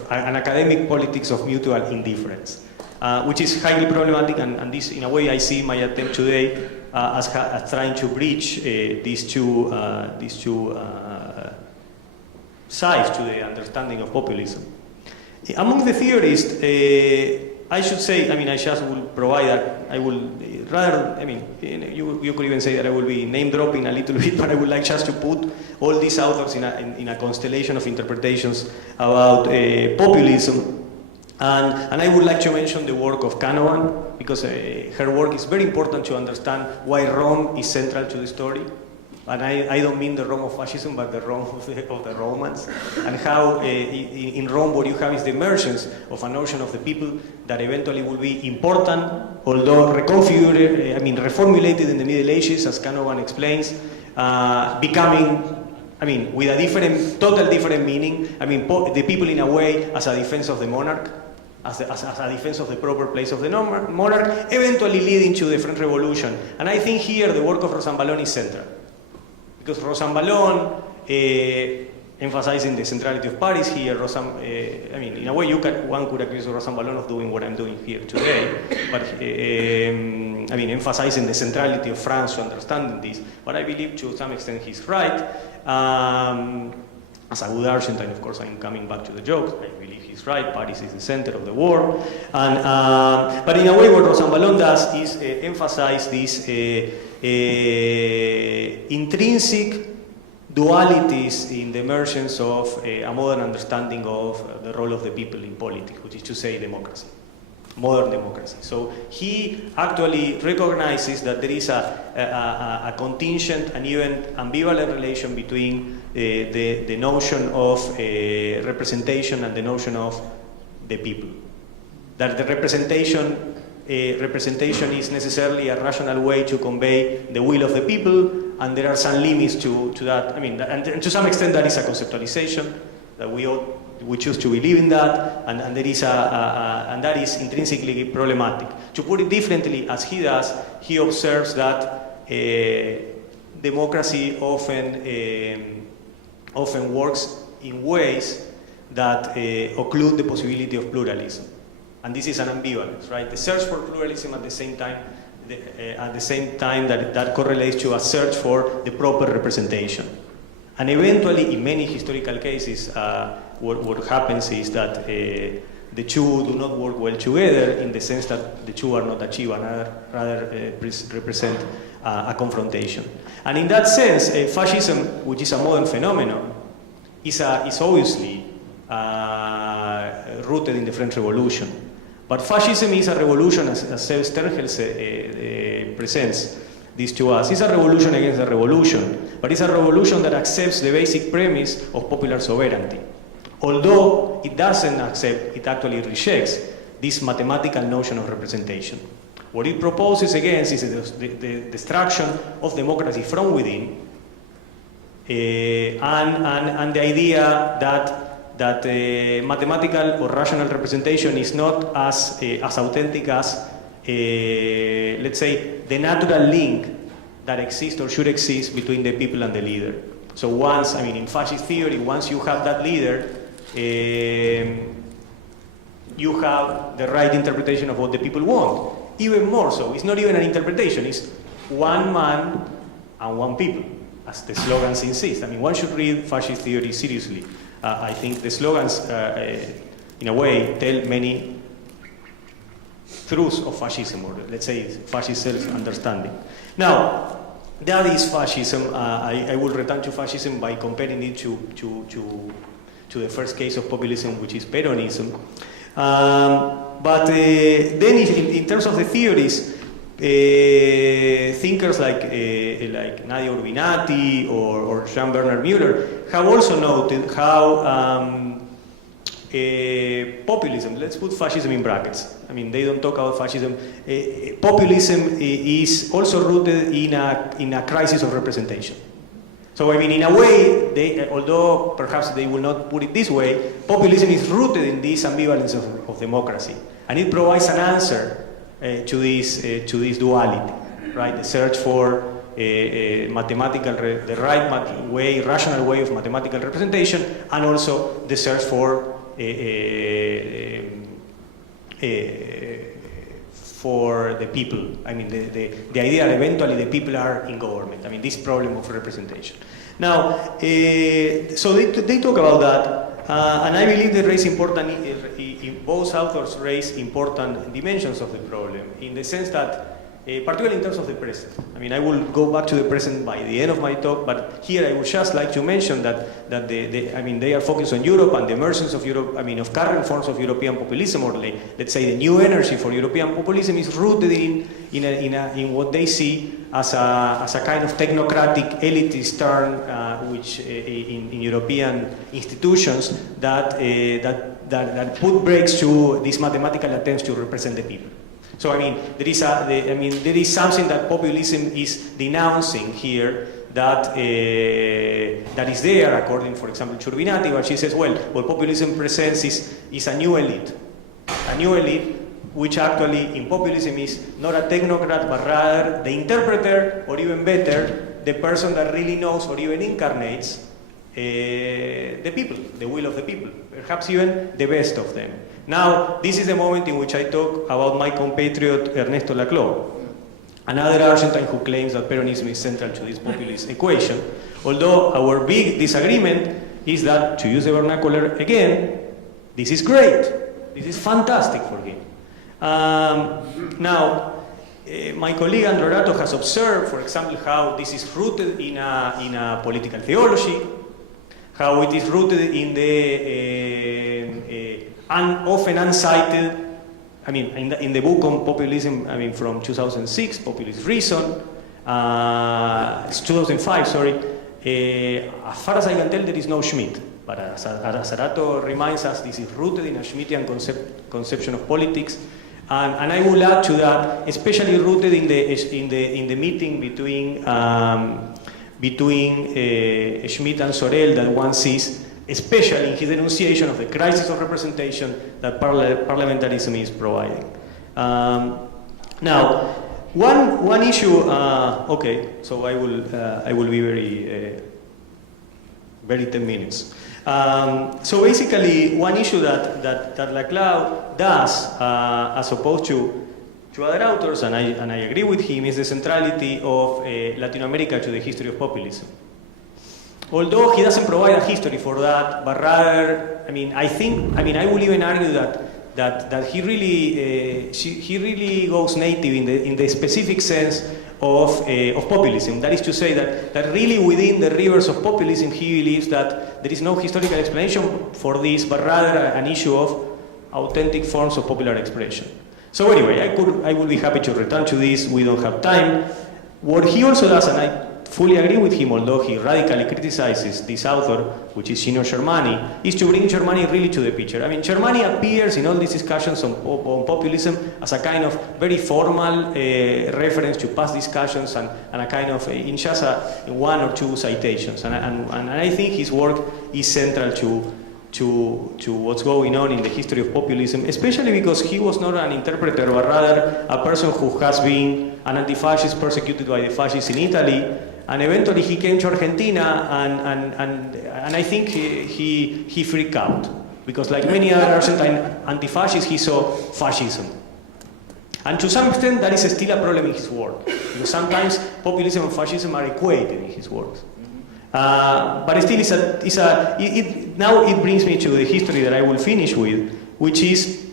an academic politics of mutual indifference, which is highly problematic. And this, in a way, I see my attempt today as trying to bridge these two sides to the understanding of populism. Among the theorists, I should say, I just will provide that, I will rather, you could even say that I will be name dropping a little bit, but I would like just to put all these authors in a constellation of interpretations about populism. And I would like to mention the work of Canavan, because her work is very important to understand why Rome is central to the story. And I don't mean the Rome of fascism, but the Rome of the Romans, and how in Rome what you have is the emergence of a notion of the people that eventually will be important, although reconfigured, reformulated in the Middle Ages, as Canavan explains, becoming, with a total different meaning. The people in a way as a defense of the monarch, as a defense of the proper place of the monarch, eventually leading to the French Revolution. And I think here the work of Rosanvallon is central. Because Rosanvallon, emphasizing the centrality of Paris here, in a way one could accuse Rosanvallon of doing what I'm doing here today, but emphasizing the centrality of France to understanding this. But I believe to some extent he's right. As a good Argentine, of course, I'm coming back to the jokes. I believe he's right. Paris is the center of the world. But in a way, what Rosanvallon does is emphasize this intrinsic dualities in the emergence of a modern understanding of the role of the people in politics, which is to say democracy, modern democracy. So he actually recognizes that there is a contingent and even ambivalent relation between the notion of representation and the notion of the people. That the representation is necessarily a rational way to convey the will of the people, and there are some limits to that. And to some extent that is a conceptualization that we choose to believe in that, and there is and that is intrinsically problematic. To put it differently, as he does, he observes that democracy often works in ways that occlude the possibility of pluralism. And this is an ambivalence, right? The search for pluralism at the same time that correlates to a search for the proper representation. And eventually, in many historical cases, what happens is that the two do not work well together, in the sense that the two are not achieved and rather represent a confrontation. And in that sense, fascism, which is a modern phenomenon, is obviously rooted in the French Revolution. But fascism is a revolution, as Sterngels presents this to us. It's a revolution against a revolution, but it's a revolution that accepts the basic premise of popular sovereignty. Although it doesn't accept, it actually rejects this mathematical notion of representation. What it proposes against is the destruction of democracy from within, and the idea that mathematical or rational representation is not as authentic as, let's say, the natural link that exists or should exist between the people and the leader. So once, in fascist theory, once you have that leader, you have the right interpretation of what the people want. Even more so, it's not even an interpretation, it's one man and one people, as the slogans insist. One should read fascist theory seriously. I think the slogans, in a way, tell many truths of fascism, or let's say fascist self-understanding. Now, that is fascism. I will return to fascism by comparing it to the first case of populism, which is Peronism. But then, in terms of the theories, thinkers like Nadia Urbinati or Jean-Bernard Müller have also noted how populism, let's put fascism in brackets. I mean, they don't talk about fascism. Populism is also rooted in a crisis of representation. So, I mean, in a way, although perhaps they will not put it this way, populism is rooted in this ambivalence of democracy. And it provides an answer to this duality, right? The search for the right way, rational way of mathematical representation, and also the search for the people. I mean, the idea that eventually the people are in government. I mean, this problem of representation. Now, so they talk about that, and I believe they raise both authors raise important dimensions of the problem, in the sense that, particularly in terms of the present. I mean, I will go back to the present by the end of my talk, but here I would just like to mention that they are focused on Europe and the emergence of Europe, I mean, of current forms of European populism, or let's say the new energy for European populism is rooted in what they see as a kind of technocratic elitist turn, which in European institutions that put brakes to these mathematical attempts to represent the people. So I mean, there is something that populism is denouncing here that is there, according, for example, to Urbinati, where she says, well, what populism presents is a new elite, which actually in populism is not a technocrat, but rather the interpreter, or even better, the person that really knows or even incarnates the people, the will of the people, perhaps even the best of them. Now, this is the moment in which I talk about my compatriot Ernesto Laclau, another Argentine who claims that Peronism is central to this populist equation, although our big disagreement is that, to use the vernacular again, this is great, this is fantastic for him. Now, my colleague Andrew Rato has observed, for example, how this is rooted in a political theology, how it is rooted in the often uncited, I mean, in the book on populism, I mean, from 2006, Populist Reason, it's 2005, sorry, as far as I can tell, there is no Schmitt, but as Arato reminds us, this is rooted in a Schmittian conception of politics, and I will add to that, especially rooted in the meeting between Schmitt and Sorel that one sees, especially in his denunciation of the crisis of representation that parliamentarism is providing. Now, one issue. Okay, so I will be very 10 minutes. So basically, one issue that Laclau does, as opposed to other authors, and I agree with him, is the centrality of Latin America to the history of populism. Although he doesn't provide a history for that, but rather, I will even argue that he really goes native in the specific sense of populism. That is to say that really within the rivers of populism, he believes that there is no historical explanation for this, but rather an issue of authentic forms of popular expression. So anyway, I would be happy to return to this. We don't have time. What he also does, and I fully agree with him, although he radically criticizes this author, which is Gino Germani, is to bring Germani really to the picture. I mean, Germani appears in all these discussions on populism as a kind of very formal reference to past discussions and a kind of, in just one or two citations. And I think his work is central to what's going on in the history of populism, especially because he was not an interpreter, but rather a person who has been an anti-fascist persecuted by the fascists in Italy, and eventually he came to Argentina, and I think he freaked out, because like many other Argentine anti-fascists, he saw fascism. And to some extent, that is still a problem in his work, because sometimes populism and fascism are equated in his works. But still, now it brings me to the history that I will finish with, which is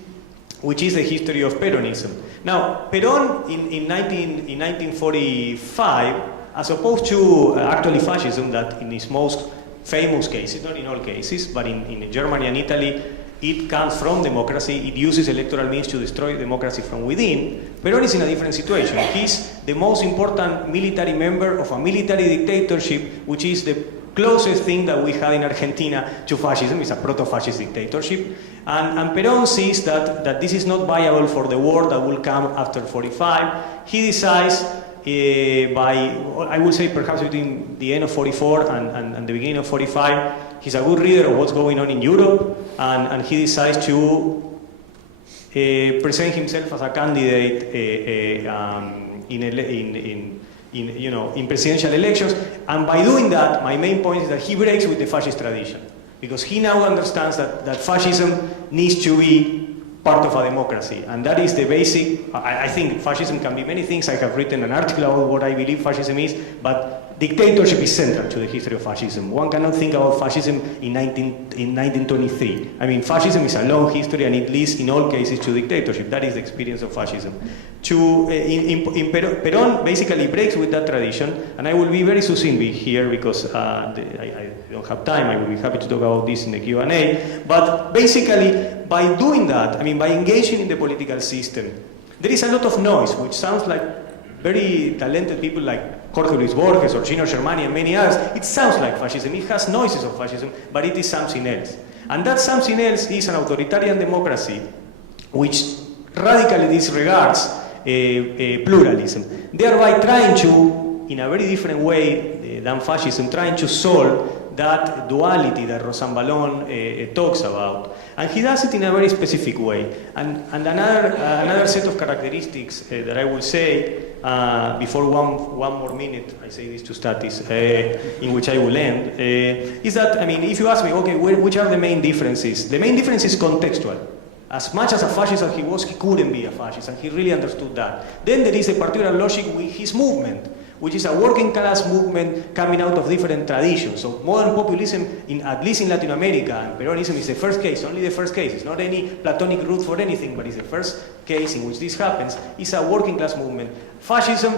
the history of Peronism. Now, Perón in 1945, as opposed to actually fascism, that in its most famous cases, not in all cases, but in Germany and Italy, it comes from democracy, it uses electoral means to destroy democracy from within. Peron is in a different situation. He's the most important military member of a military dictatorship, which is the closest thing that we had in Argentina to fascism. It's a proto-fascist dictatorship. And Perón sees that this is not viable for the war that will come after 45. He decides I would say perhaps between the end of 44 and the beginning of 45, he's a good reader of what's going on in Europe, and he decides to present himself as a candidate in presidential elections. And by doing that, my main point is that he breaks with the fascist tradition, because he now understands that fascism needs to be part of a democracy, and that is the basic. I think fascism can be many things. I have written an article about what I believe fascism is, but dictatorship is central to the history of fascism. One cannot think about fascism in 1923. I mean, fascism is a long history, and it leads in all cases to dictatorship. That is the experience of fascism. Perón basically breaks with that tradition, and I will be very succinct here because I don't have time. I will be happy to talk about this in the Q&A. But basically, by doing that, I mean, by engaging in the political system, there is a lot of noise, which sounds like very talented people like Jorge Luis Borges or Gino Germani and many others. It sounds like fascism. It has noises of fascism, but it is something else. And that something else is an authoritarian democracy which radically disregards pluralism, thereby trying to, in a very different way than fascism, trying to solve that duality that Rosan Ballon talks about. And he does it in a very specific way. And another set of characteristics that I will say, before one more minute, I say this to Statis, in which I will end, is that, I mean, if you ask me, okay, which are the main differences? The main difference is contextual. As much as a fascist as he was, he couldn't be a fascist, and he really understood that. Then there is a particular logic with his movement, which is a working class movement coming out of different traditions. So modern populism, at least in Latin America, and Peronism is the first case, only the first case. It's not any Platonic root for anything, but it's the first case in which this happens. It's a working class movement. Fascism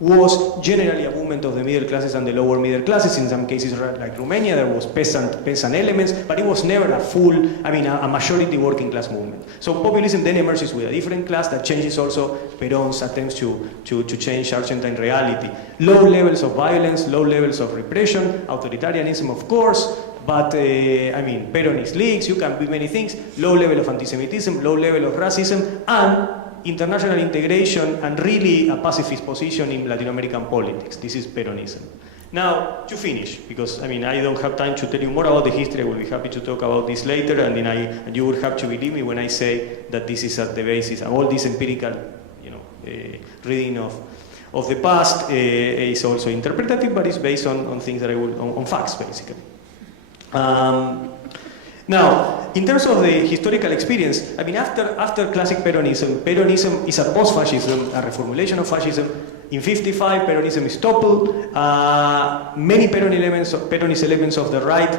was generally a movement of the middle classes and the lower middle classes. In some cases, like Romania, there was peasant elements, but it was never a majority working class movement. So populism then emerges with a different class that changes also Perón's attempts to change Argentine reality. Low levels of violence, low levels of repression, authoritarianism, of course, but Peronist leagues, you can be many things, low level of anti-Semitism, low level of racism, and international integration, and really a pacifist position in Latin American politics. This is Peronism. Now, to finish, because I don't have time to tell you more about the history. I will be happy to talk about this later, and then you will have to believe me when I say that this is at the basis, and all this empirical, reading of the past is also interpretative, but it's based on things that on facts, basically. Now, in terms of the historical experience, after classic Peronism is a post-fascism, a reformulation of fascism. In 55, Peronism is toppled. Many Peronist elements of the right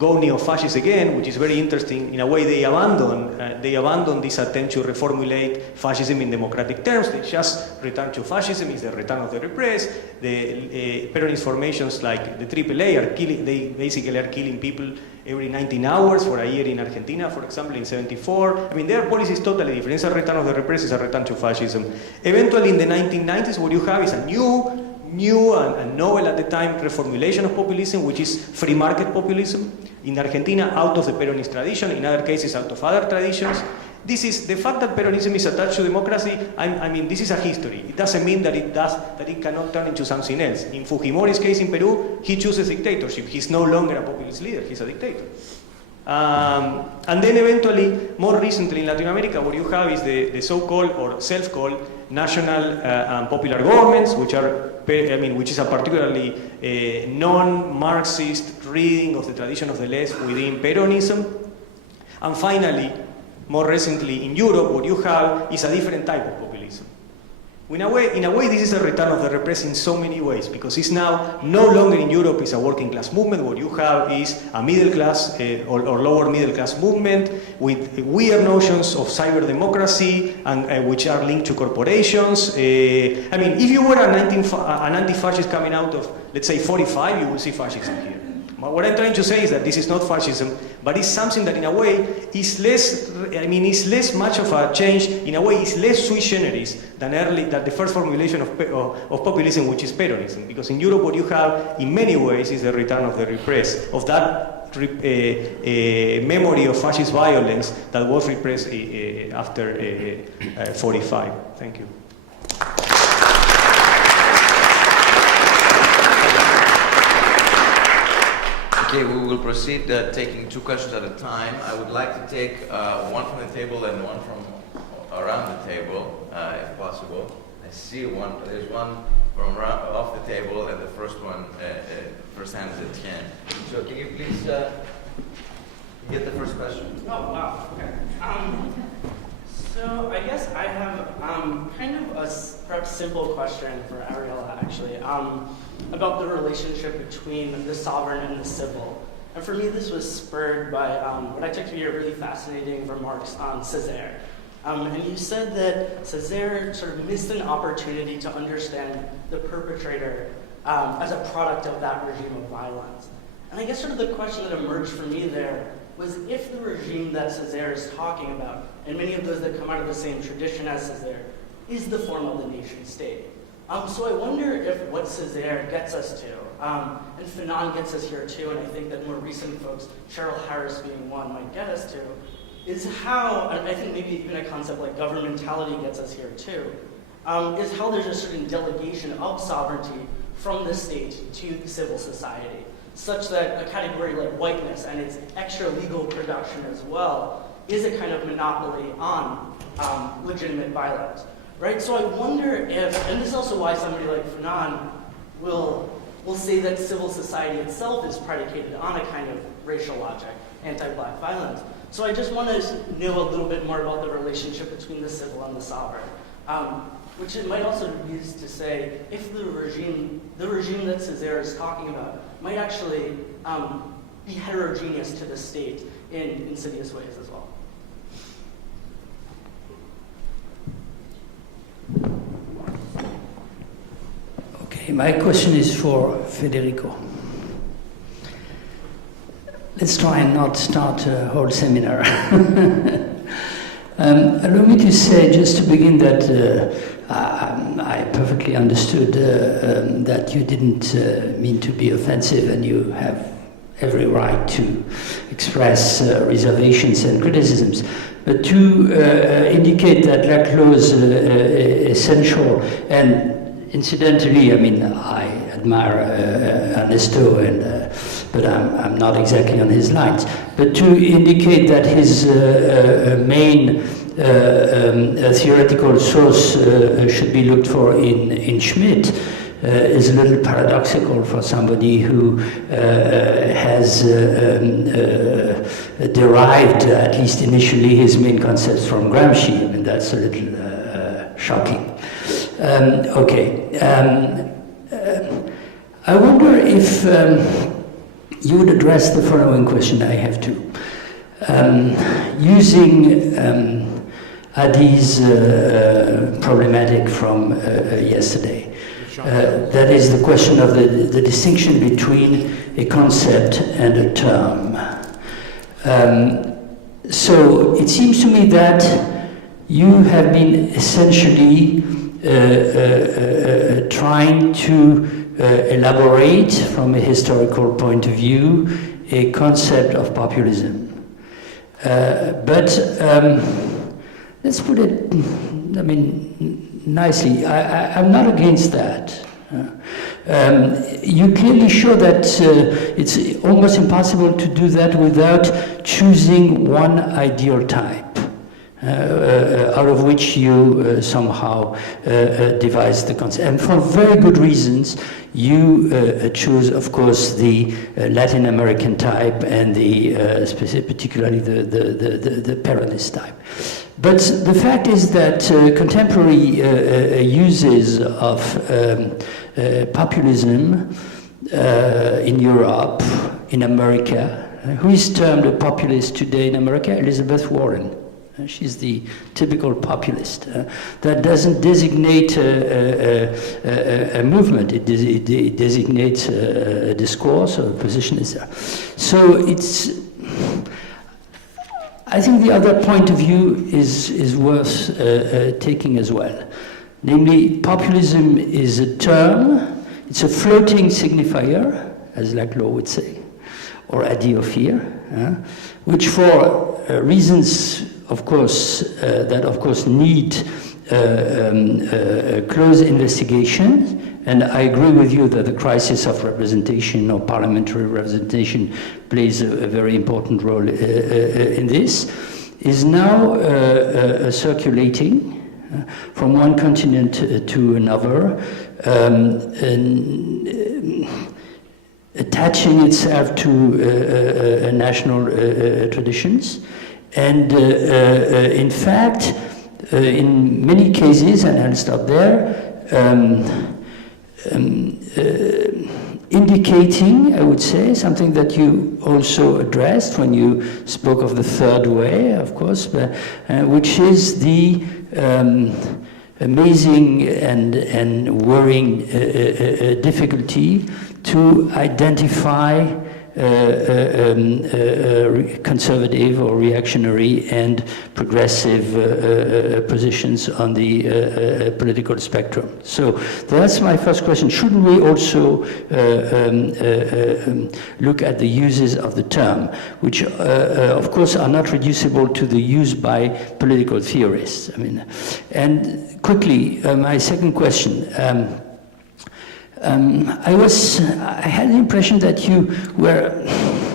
go neo-fascist again, which is very interesting. In a way, they abandon this attempt to reformulate fascism in democratic terms. They just return to fascism. It's the return of the repressed. The Peronist formations like the AAA they basically are killing people every 19 hours for a year in Argentina, for example, in 74. Their policy is totally different. It's a return of the repressed, it's a return to fascism. Eventually, in the 1990s, what you have is a new and novel at the time reformulation of populism, which is free market populism. In Argentina, out of the Peronist tradition, in other cases, out of other traditions. This is the fact that Peronism is attached to democracy. This is a history. It doesn't mean that it cannot turn into something else. In Fujimori's case in Peru, he chooses dictatorship. He's no longer a populist leader. He's a dictator. And then eventually, more recently in Latin America, what you have is the so-called or self-called national and popular governments, which is a particularly non-Marxist reading of the tradition of the left within Peronism. And finally, more recently in Europe, what you have is a different type of populism. In a way, this is a return of the repressed in so many ways, because it's now no longer in Europe is a working class movement. What you have is a middle class or lower middle class movement with weird notions of cyber democracy and which are linked to corporations. If you were an anti-fascist coming out of, let's say, 45, you will see fascism here. What I'm trying to say is that this is not fascism, but it's something that in a way is less, is less much of a change, in a way is less sui generis than the first formulation of populism, which is Peronism. Because in Europe what you have in many ways is the return of the repressed, of that memory of fascist violence that was repressed after 45. Thank you. Okay, we will proceed taking two questions at a time. I would like to take one from the table and one from around the table, if possible. I see one. There's one from off the table, and the first one, first hand is Etienne. So can you please get the first question? Oh, wow. Okay. So I guess I have kind of a perhaps simple question for Ariella, actually, about the relationship between the sovereign and the civil. And for me, this was spurred by what I took to be a really fascinating remarks on Césaire. And you said that Césaire sort of missed an opportunity to understand the perpetrator as a product of that regime of violence. And I guess sort of the question that emerged for me there was if the regime that Césaire is talking about, and many of those that come out of the same tradition as Césaire, is the form of the nation state. So I wonder if what Césaire gets us to, and Fanon gets us here too, and I think that more recent folks, Cheryl Harris being one, might get us to, is how, and I think maybe even a concept like governmentality gets us here too, is how there's a certain delegation of sovereignty from the state to the civil society, such that a category like whiteness and its extra legal production as well is a kind of monopoly on legitimate violence, right? So I wonder if, and this is also why somebody like Fanon will say that civil society itself is predicated on a kind of racial logic, anti-black violence. So I just want to know a little bit more about the relationship between the civil and the sovereign, which it might also be used to say if the regime that Césaire is talking about might actually be heterogeneous to the state in insidious ways as well. Okay, my question is for Federico. Let's try and not start a whole seminar. Allow me to say, just to begin, that I perfectly understood that you didn't mean to be offensive, and you have every right to express reservations and criticisms. But to indicate that la clause essential, and incidentally, I mean, I admire Ernesto, but I'm not exactly on his lines. But to indicate that his main theoretical source should be looked for in Schmitt is a little paradoxical for somebody who has derived, at least initially, his main concepts from Gramsci. I mean, that's a little shocking. I wonder if you would address the following question I have too. Using Adi's problematic from yesterday, that is the question of the distinction between a concept and a term. So it seems to me that you have been essentially trying to elaborate from a historical point of view a concept of populism. But let's put it, I mean, nicely. I'm not against that. You clearly show that it's almost impossible to do that without choosing one ideal type. Out of which you somehow devise the concept. And for very good reasons, you choose, of course, the Latin American type and particularly the Peronist type. But the fact is that contemporary uses of populism in Europe, in America, who is termed a populist today in America? Elizabeth Warren. She's the typical populist. That doesn't designate a movement, it designates a discourse or a position. So it's, I think the other point of view is worth taking as well. Namely, populism is a term, it's a floating signifier, as Laclau would say, or adiophir, which for reasons, of course, that of course need close investigation, and I agree with you that the crisis of representation or parliamentary representation plays a very important role in this, is now circulating from one continent to another, attaching itself to national traditions. And in fact, in many cases, and I'll stop there, indicating, I would say, something that you also addressed when you spoke of the third way, of course, which is the amazing and worrying difficulty to identify conservative or reactionary and progressive positions on the political spectrum. So that's my first question. Shouldn't we also look at the uses of the term, which of course are not reducible to the use by political theorists? I mean, and quickly, my second question. I had the impression that you were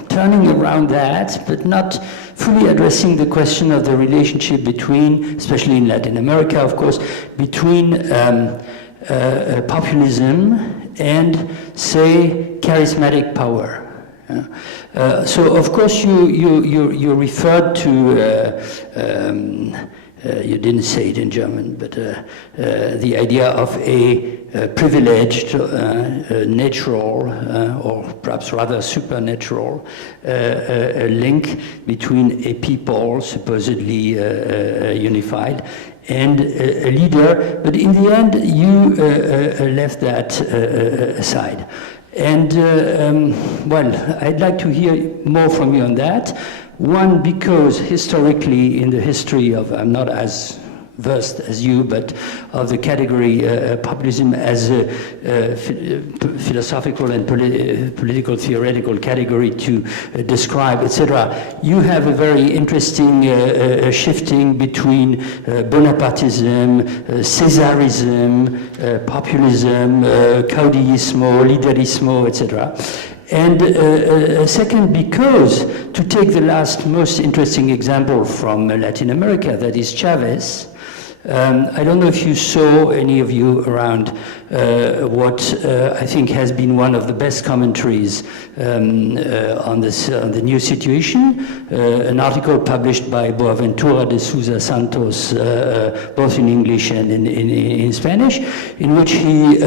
turning around that, but not fully addressing the question of the relationship between, especially in Latin America, of course, between populism and, say, charismatic power. So, of course, you referred to, you didn't say it in German, but the idea of a privileged, natural, or perhaps rather supernatural link between a people supposedly unified and a leader, but in the end you left that aside. And well, I'd like to hear more from you on that. One, because historically in the history of, I'm not as versed as you, but of the category populism as a philosophical and political theoretical category to describe, etc. You have a very interesting shifting between Bonapartism, Césarism, populism, caudillismo, liderismo, etc. And second, because, to take the last most interesting example from Latin America, that is Chavez, I don't know if you saw, any of you, around what I think has been one of the best commentaries on the new situation, an article published by Boaventura de Sousa Santos, both in English and in Spanish, in which he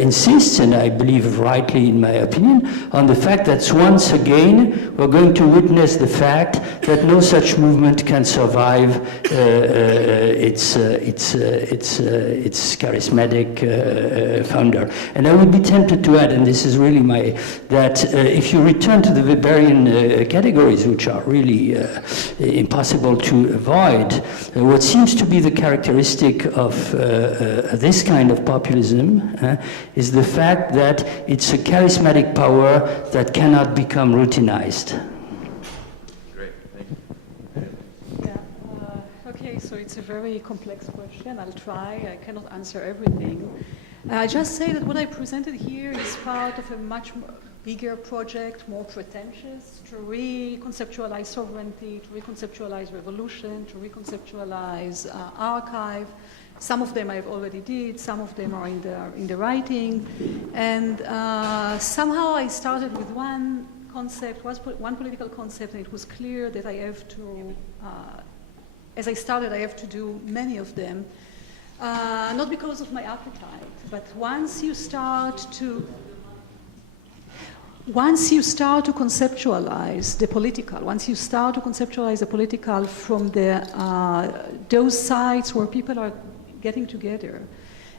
insists, and I believe rightly in my opinion, on the fact that once again we're going to witness the fact that no such movement can survive its charismatic founder. And I would be tempted to add, and this is really that if you return to the Weberian categories, which are really impossible to avoid, what seems to be the characteristic of this kind of populism is the fact that it's a charismatic power that cannot become routinized. So it's a very complex question. I'll try. I cannot answer everything. I just say that what I presented here is part of a much bigger project, more pretentious, to reconceptualize sovereignty, to reconceptualize revolution, to reconceptualize archive. Some of them I've already did. Some of them are in the writing. And somehow I started with one concept, one political concept, and it was clear that I have to. As I started, I have to do many of them, not because of my appetite, but once you start to once you start to conceptualize the political, from those sites where people are getting together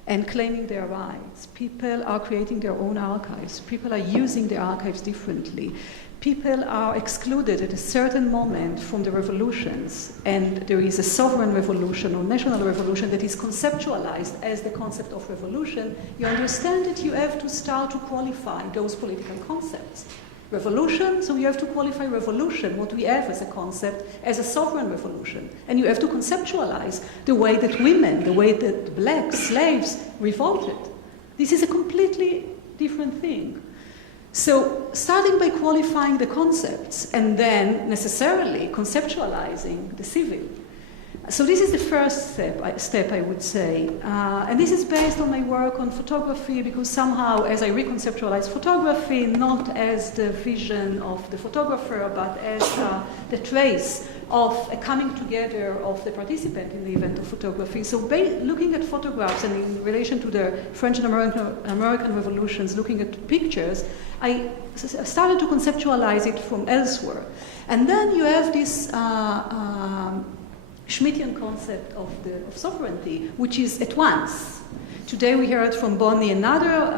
and claiming their rights, people are creating their own archives, people are using the archives differently, people are excluded at a certain moment from the revolutions, and there is a sovereign revolution or national revolution that is conceptualized as the concept of revolution, you understand that you have to start to qualify those political concepts. Revolution, so you have to qualify revolution, what we have as a concept, as a sovereign revolution. And you have to conceptualize the way that women, the way that black slaves revolted. This is a completely different thing. So starting by qualifying the concepts and then necessarily conceptualizing the civil. So this is the first step I would say. And this is based on my work on photography, because somehow as I reconceptualize photography, not as the vision of the photographer, but as the trace of a coming together of the participant in the event of photography. So looking at photographs and in relation to the French and American revolutions, looking at pictures, I started to conceptualize it from elsewhere. And then you have this Schmittian concept of sovereignty, which is at once. Today we heard from Bonnie another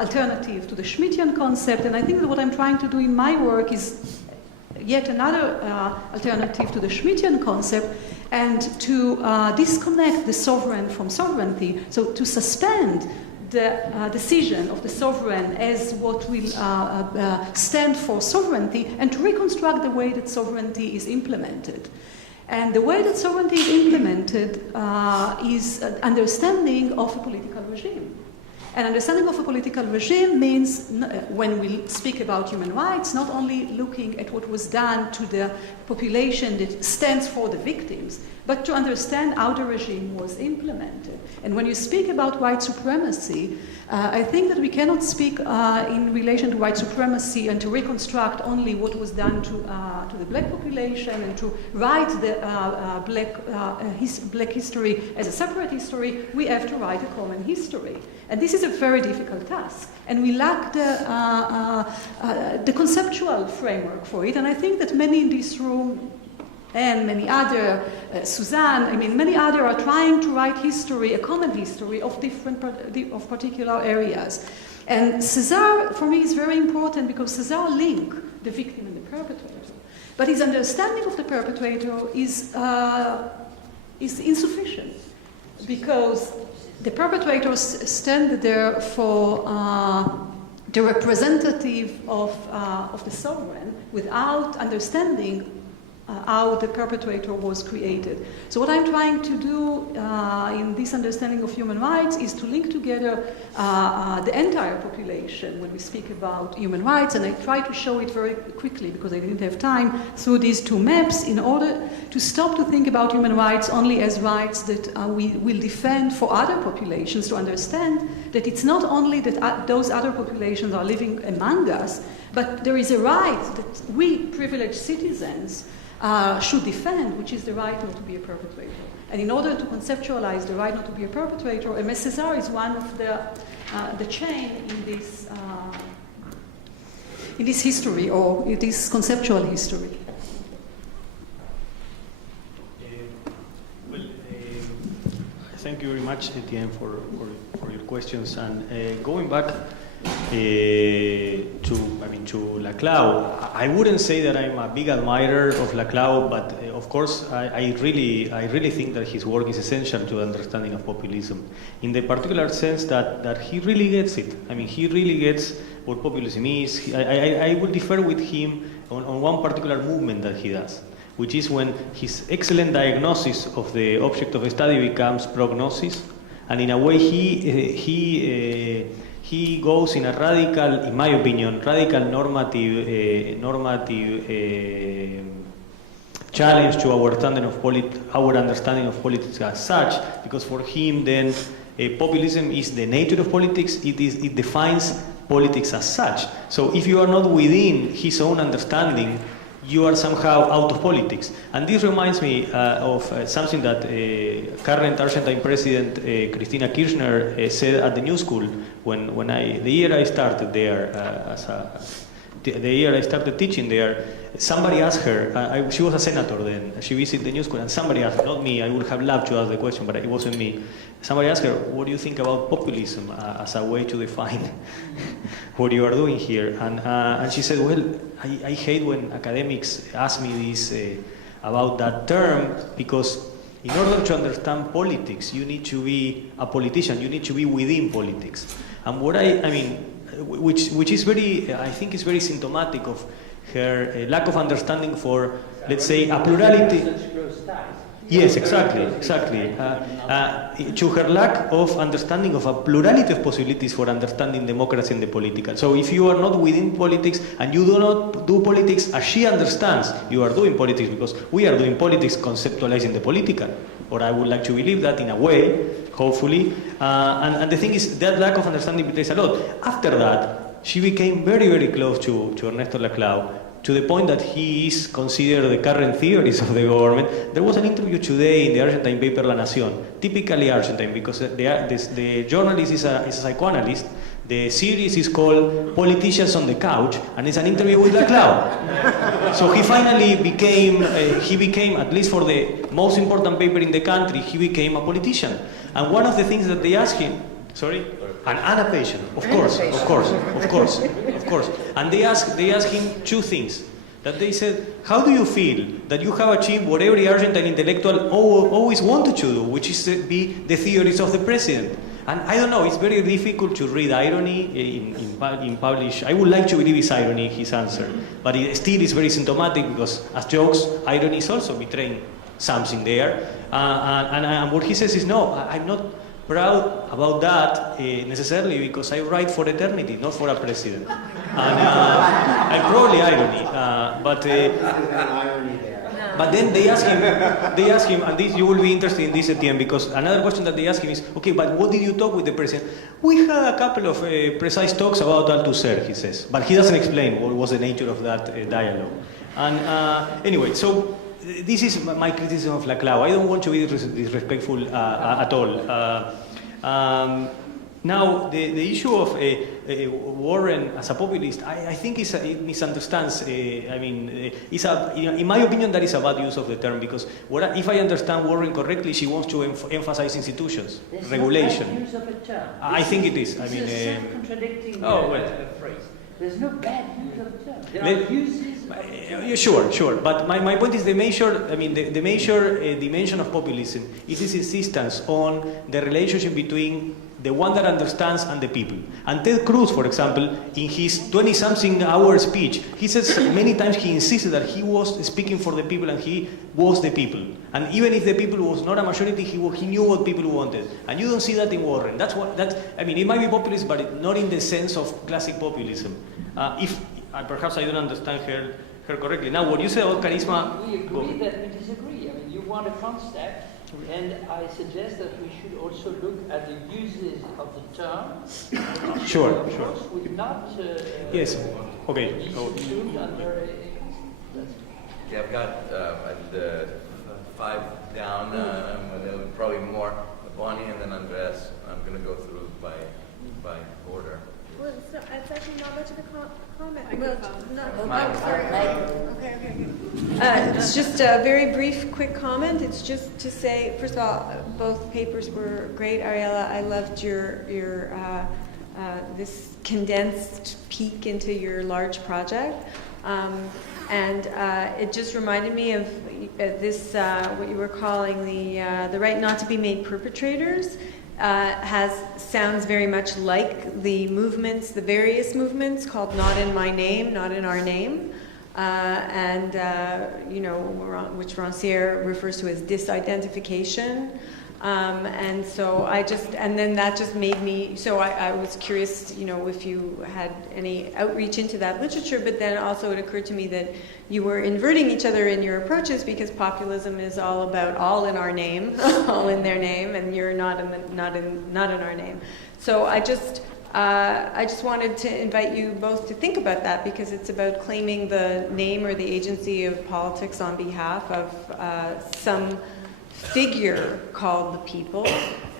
alternative to the Schmittian concept, and I think that what I'm trying to do in my work is yet another alternative to the Schmittian concept, and to disconnect the sovereign from sovereignty, so to suspend the decision of the sovereign as what will stand for sovereignty, and to reconstruct the way that sovereignty is implemented. And the way that sovereignty is implemented is understanding of a political regime. And understanding of a political regime means, when we speak about human rights, not only looking at what was done to the population that stands for the victims, but to understand how the regime was implemented. And when you speak about white supremacy, I think that we cannot speak in relation to white supremacy and to reconstruct only what was done to the black population and to write the black history as a separate history. We have to write a common history. And this is a very difficult task. And we lack the conceptual framework for it. And I think that many in this room and many other, Suzanne, many other are trying to write history, a common history of of particular areas. And César, for me, is very important because César links the victim and the perpetrator. But his understanding of the perpetrator is insufficient, because the perpetrators stand there for the representative of the sovereign without understanding how the perpetrator was created. So what I'm trying to do in this understanding of human rights is to link together the entire population when we speak about human rights, and I try to show it very quickly because I didn't have time through these two maps in order to stop to think about human rights only as rights that we will defend for other populations, to understand that it's not only that those other populations are living among us, but there is a right that we privileged citizens should defend, which is the right not to be a perpetrator. And in order to conceptualize the right not to be a perpetrator, Aimé Césaire is one of the chain in this history, or in this conceptual history. Thank you very much, Etienne, for your questions. And going back to Laclau, I wouldn't say that I'm a big admirer of Laclau, but of course I really think that his work is essential to the understanding of populism, in the particular sense that he really gets it. He really gets what populism is. I would differ with him on one particular movement that he does, which is when his excellent diagnosis of the object of study becomes prognosis, and in a way he goes in a radical, in my opinion, radical normative challenge to our understanding of politics as such, because for him then populism is the nature of politics. It defines politics as such. So if you are not within his own understanding, you are somehow out of politics. And this reminds me of something that current Argentine President Cristina Kirchner said at the New School the year I started there the year I started teaching there. Somebody asked her, she was a senator then, she visited the New School, and somebody asked her, not me, I would have loved to ask the question, but it wasn't me. Somebody asked her, what do you think about populism as a way to define what you are doing here? And she said, well, I hate when academics ask me this about that term, because in order to understand politics, you need to be a politician, you need to be within politics. And what I mean, which is very, I think is very symptomatic of her lack of understanding for, let's say, a plurality. Yes, exactly. To her lack of understanding of a plurality of possibilities for understanding democracy and the political. So if you are not within politics and you do not do politics as she understands, you are doing politics, because we are doing politics conceptualizing the political. Or I would like to believe that in a way, hopefully. And the thing is, that lack of understanding betrays a lot. After that, she became very, very close to Ernesto Laclau, to the point that he is considered the current theorist of the government. There was an interview today in the Argentine paper La Nación, typically Argentine, because the journalist is a psychoanalyst. The series is called Politicians on the Couch, and it's an interview with Laclau. So he finally became, at least for the most important paper in the country, he became a politician. And one of the things that they asked him, and a patient, of course. And they asked him two things. That they said, how do you feel that you have achieved what every Argentine intellectual always wanted to do, which is to be the theorist of the president? And I don't know, it's very difficult to read irony in published. I would like to believe it's irony, his answer. But it still is very symptomatic, because as jokes, irony is also betraying something there. And what he says is, no, I'm not proud about that necessarily, because I write for eternity, not for a president. And probably irony, but then they ask him, and this, you will be interested in this, Etienne, because another question that they ask him is, okay, but what did you talk with the president? We had a couple of precise talks about Althusser, he says, but he doesn't explain what was the nature of that dialogue. And anyway, so this is my criticism of Laclau. I don't want to be disrespectful at all. Now, the issue of Warren as a populist, I think it misunderstands. In my opinion, that is a bad use of the term, because if I understand Warren correctly, she wants to emphasize institutions, regulation. No bad use of a term. I think it is. It's a self-contradicting phrase. There's no bad use of the term. There are uses. Sure. But my point is the major dimension of populism is its insistence on the relationship between the one that understands and the people. And Ted Cruz, for example, in his 20-something hour speech, he says many times, he insisted that he was speaking for the people and he was the people. And even if the people was not a majority, he knew what people wanted. And you don't see that in Warren. It might be populist, but not in the sense of classic populism. Perhaps I don't understand her correctly. Now, what you said about charisma... We agree that we disagree. You want a concept, and I suggest that we should also look at the uses of the term. Sure. Of course, would not yes. Okay. be subsumed under a concept. Yeah, I've got 5 down, probably more. Bonnie and then Andres. I'm going to go through by order. Well, it's actually not much of a comment. Microphone. It's just a very brief, quick comment. It's just to say, first of all, both papers were great. Ariella, I loved your this condensed peek into your large project. And it just reminded me of this, what you were calling the right not to be made perpetrators. Sounds very much like the movements, the various movements called Not in My Name, Not in Our Name, which Rancière refers to as disidentification. And then that just made me, so I was curious, if you had any outreach into that literature, but then also it occurred to me that you were inverting each other in your approaches, because populism is all about all in our name, all in their name, and you're not in our name. So I just, I just wanted to invite you both to think about that, because it's about claiming the name or the agency of politics on behalf of some figure called the people.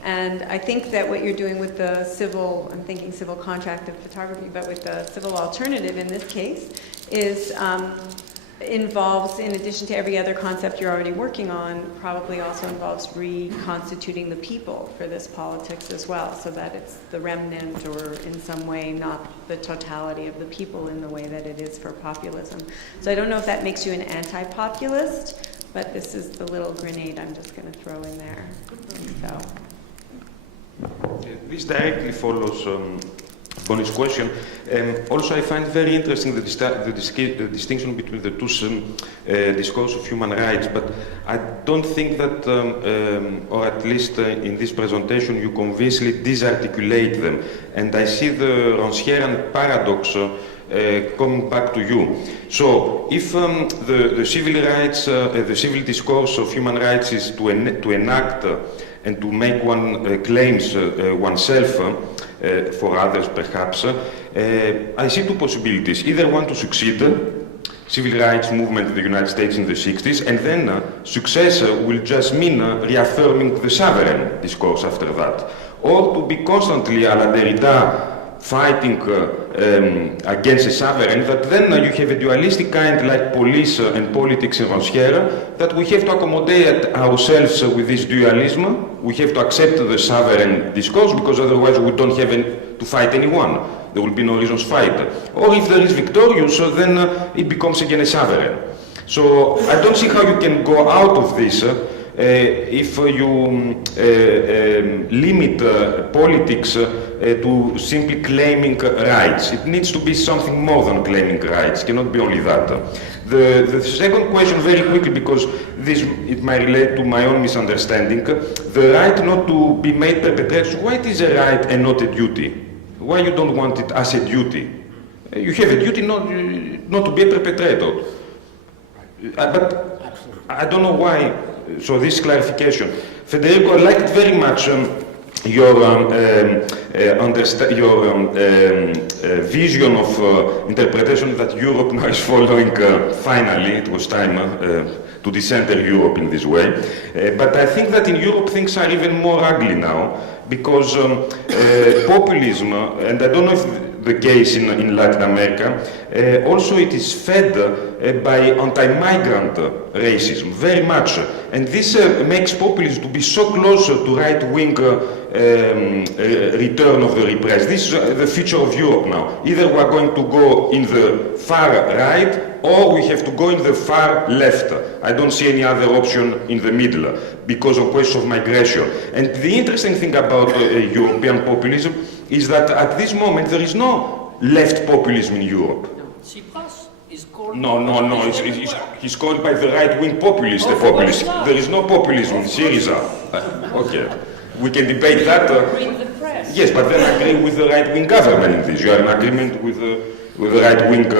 And I think that what you're doing with the civil, I'm thinking civil contract of photography, but with the civil alternative in this case, is involves, in addition to every other concept you're already working on, probably also involves reconstituting the people for this politics as well, so that it's the remnant, or in some way not the totality of the people in the way that it is for populism. So I don't know if that makes you an anti-populist, but this is the little grenade I'm just going to throw in there. So. This directly follows Bonnie's question. Also, I find very interesting the distinction between the two discourses of human rights, but I don't think that, or at least in this presentation, you convincingly disarticulate them. And I see the Rancièrean paradox coming back to you. So, if the civil rights, the civil discourse of human rights is to enact and to make one claims oneself for others, perhaps, I see two possibilities. Either one to succeed, civil rights movement in the United States in the 60s, and then success will just mean reaffirming the sovereign discourse after that. Or to be constantly, à la Derrida, fighting against a sovereign, that then you have a dualistic kind like police and politics in Rancière, that we have to accommodate ourselves with this dualism. We have to accept the sovereign discourse, because otherwise we don't have to fight anyone. There will be no reason to fight. Or if there is victorious, then it becomes again a sovereign. So I don't see how you can go out of this if you limit politics to simply claiming rights. It needs to be something more than claiming rights. It cannot be only that. The second question, very quickly, because it might relate to my own misunderstanding, the right not to be made perpetrators. Why it is a right and not a duty? Why you don't want it as a duty? You have a duty not to be a perpetrator. But I don't know why. So this clarification. Federico, I liked very much your vision of interpretation that Europe now is following. Finally, it was time to decenter Europe in this way. But I think that in Europe things are even more ugly now, because populism, and I don't know if the case in Latin America, also it is fed by anti-migrant racism, very much. And this makes populism to be so close to right-wing return of the repressed. This is the future of Europe now. Either we are going to go in the far right, or we have to go in the far left. I don't see any other option in the middle, because of question of migration. And the interesting thing about European populism is that at this moment there is no left populism in Europe. Tsipras is called... No, he's called by the right-wing populist, a populist. There is no populism in Syriza. Okay, we can debate that. Yes, but then I agree with the right-wing government in this. You are in agreement with the right-wing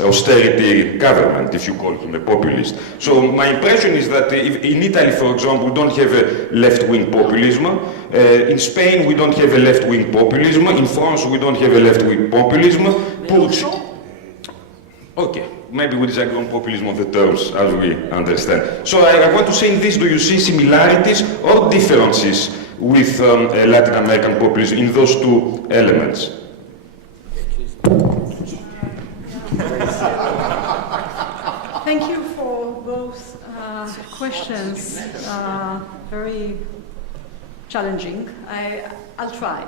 austerity government, if you call him a populist. So my impression is that if in Italy, for example, we don't have a left-wing populism. In Spain, we don't have a left-wing populism. In France, we don't have a left-wing populism. Okay, maybe we disagree on populism of the terms, as we understand. So I want to say in this, do you see similarities or differences with Latin American populism in those two elements? Thank you for both questions. Very challenging. I'll try.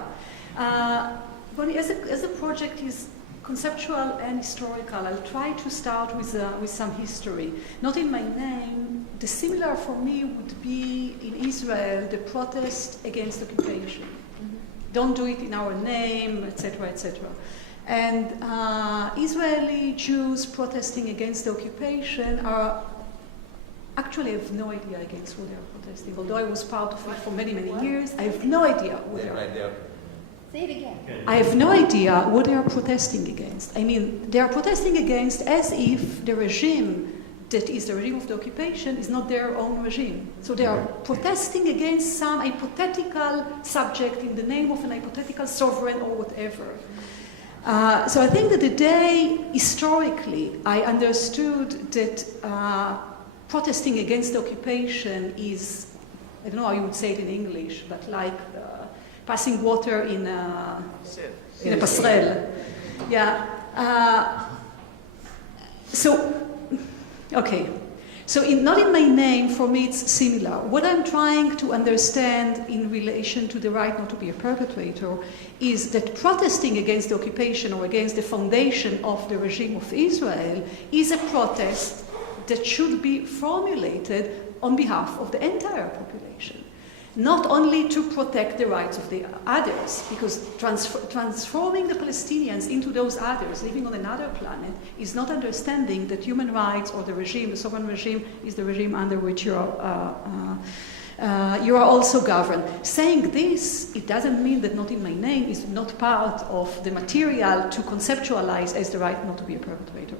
Bonnie, as the project is conceptual and historical, I'll try to start with some history. Not in my name. The similar for me would be in Israel, the protest against occupation. Don't do it in our name, etc., etc. And Israeli Jews protesting against the occupation are actually, I have no idea against who they are protesting. Although I was part of it for many, many years, I have no idea who they are. Say it again. I have no idea what they are protesting against. I mean, they are protesting against as if the regime that is the regime of the occupation is not their own regime. So they are protesting against some hypothetical subject in the name of an hypothetical sovereign or whatever. So I think that the day, historically, I understood that protesting against the occupation is, I don't know how you would say it in English, but like passing water in a passerelle. Yeah. Not in my name, for me it's similar. What I'm trying to understand in relation to the right not to be a perpetrator is that protesting against the occupation or against the foundation of the regime of Israel is a protest that should be formulated on behalf of the entire population. Not only to protect the rights of the others, because transforming the Palestinians into those others, living on another planet, is not understanding that human rights or the regime, the sovereign regime, is the regime under which you are also governed. Saying this, it doesn't mean that not in my name is not part of the material to conceptualize as the right not to be a perpetrator.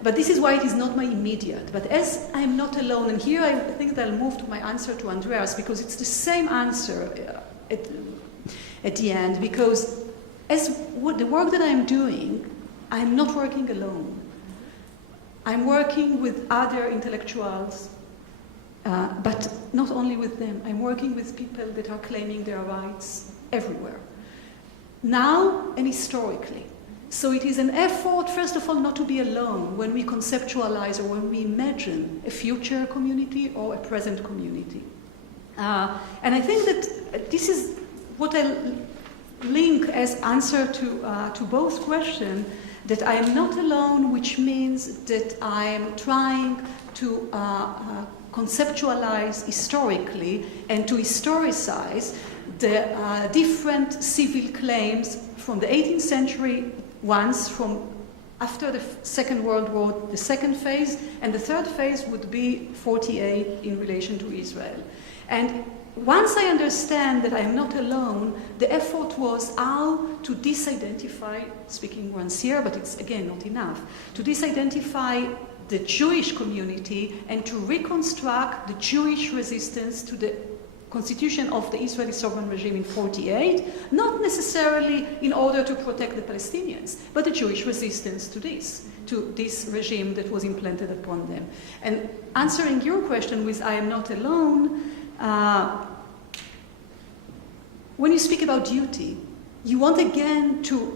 But this is why it is not my immediate. But as I'm not alone, and here I think that I'll move to my answer to Andreas, because it's the same answer at the end, because the work that I'm doing, I'm not working alone. I'm working with other intellectuals, but not only with them. I'm working with people that are claiming their rights everywhere, now and historically. So it is an effort, first of all, not to be alone when we conceptualize or when we imagine a future community or a present community. And I think that this is what I link as answer to both questions, that I am not alone, which means that I am trying to conceptualize historically and to historicize the different civil claims from the 18th century, once from after the Second World War, the second phase, and the third phase would be 48 in relation to Israel. And once I understand that I am not alone, the effort was how to disidentify, speaking once here, but it's again not enough, to disidentify the Jewish community and to reconstruct the Jewish resistance to the constitution of the Israeli sovereign regime in 48, not necessarily in order to protect the Palestinians, but the Jewish resistance to this regime that was implanted upon them. And answering your question with I am not alone, when you speak about duty, you want again to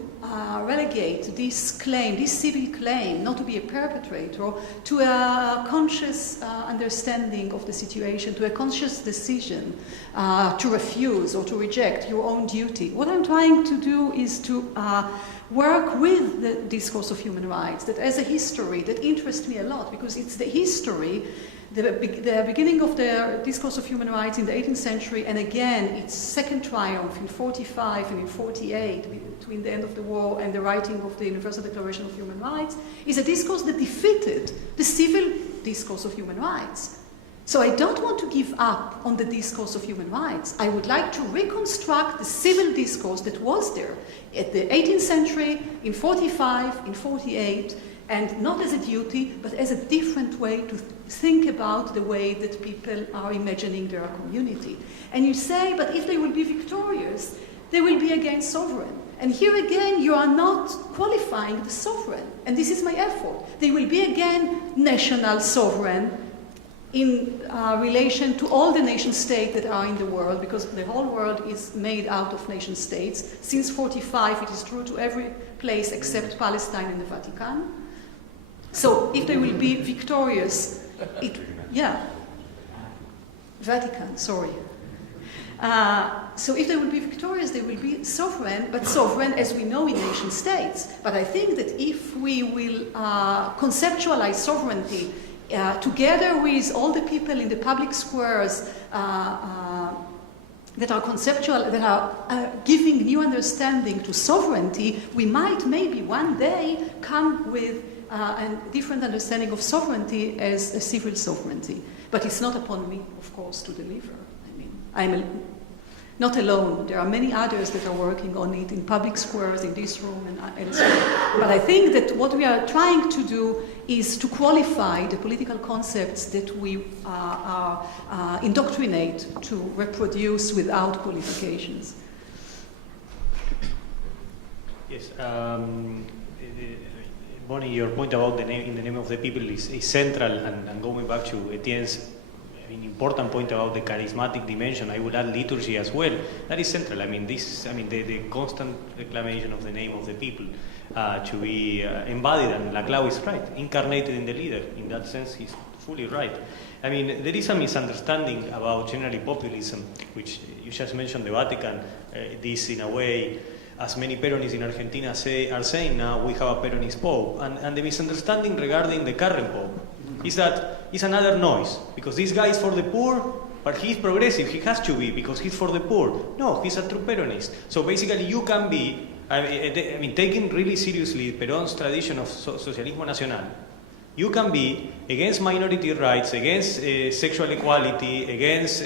relegate this claim, this civil claim, not to be a perpetrator, to a conscious understanding of the situation, to a conscious decision to refuse or to reject your own duty. What I'm trying to do is to work with the discourse of human rights, that as a history that interests me a lot, because it's the history, the beginning of the discourse of human rights in the 18th century, and again its second triumph in 45 and in 48, between the end of the war and the writing of the Universal Declaration of Human Rights, is a discourse that defeated the civil discourse of human rights. So I don't want to give up on the discourse of human rights. I would like to reconstruct the civil discourse that was there at the 18th century, in 45, in 48, and not as a duty, but as a different way to think about the way that people are imagining their community. And you say, but if they will be victorious, they will be against sovereign. And here again, you are not qualifying the sovereign. And this is my effort. They will be again national sovereign in relation to all the nation states that are in the world, because the whole world is made out of nation states. Since 45, it is true to every place except Palestine and the Vatican. So if they will be victorious, Vatican, sorry. So if they will be victorious, they will be sovereign, but sovereign as we know in nation states. But I think that if we will conceptualize sovereignty together with all the people in the public squares that are conceptual, that are giving new understanding to sovereignty, we might maybe one day come with a different understanding of sovereignty as a civil sovereignty. But it's not upon me, of course, to deliver. I mean, Not alone. There are many others that are working on it in public squares, in this room, and elsewhere. But I think that what we are trying to do is to qualify the political concepts that we indoctrinate to reproduce without qualifications. Yes. Bonnie, your point about the name, in the name of the people is central, and going back to Etienne's important point about the charismatic dimension, I would add liturgy as well. That is central. The constant reclamation of the name of the people to be embodied, and Laclau is right, incarnated in the leader. In that sense, he's fully right. There is a misunderstanding about generally populism, which you just mentioned, the Vatican. This, in a way, as many Peronists in Argentina are saying now, we have a Peronist Pope. And the misunderstanding regarding the current Pope is that it's another noise, because this guy is for the poor, but he's progressive, he has to be, because he's for the poor. No, he's a true Peronist. So basically you can be, taking really seriously Perón's tradition of Socialismo Nacional, you can be against minority rights, against sexual equality, against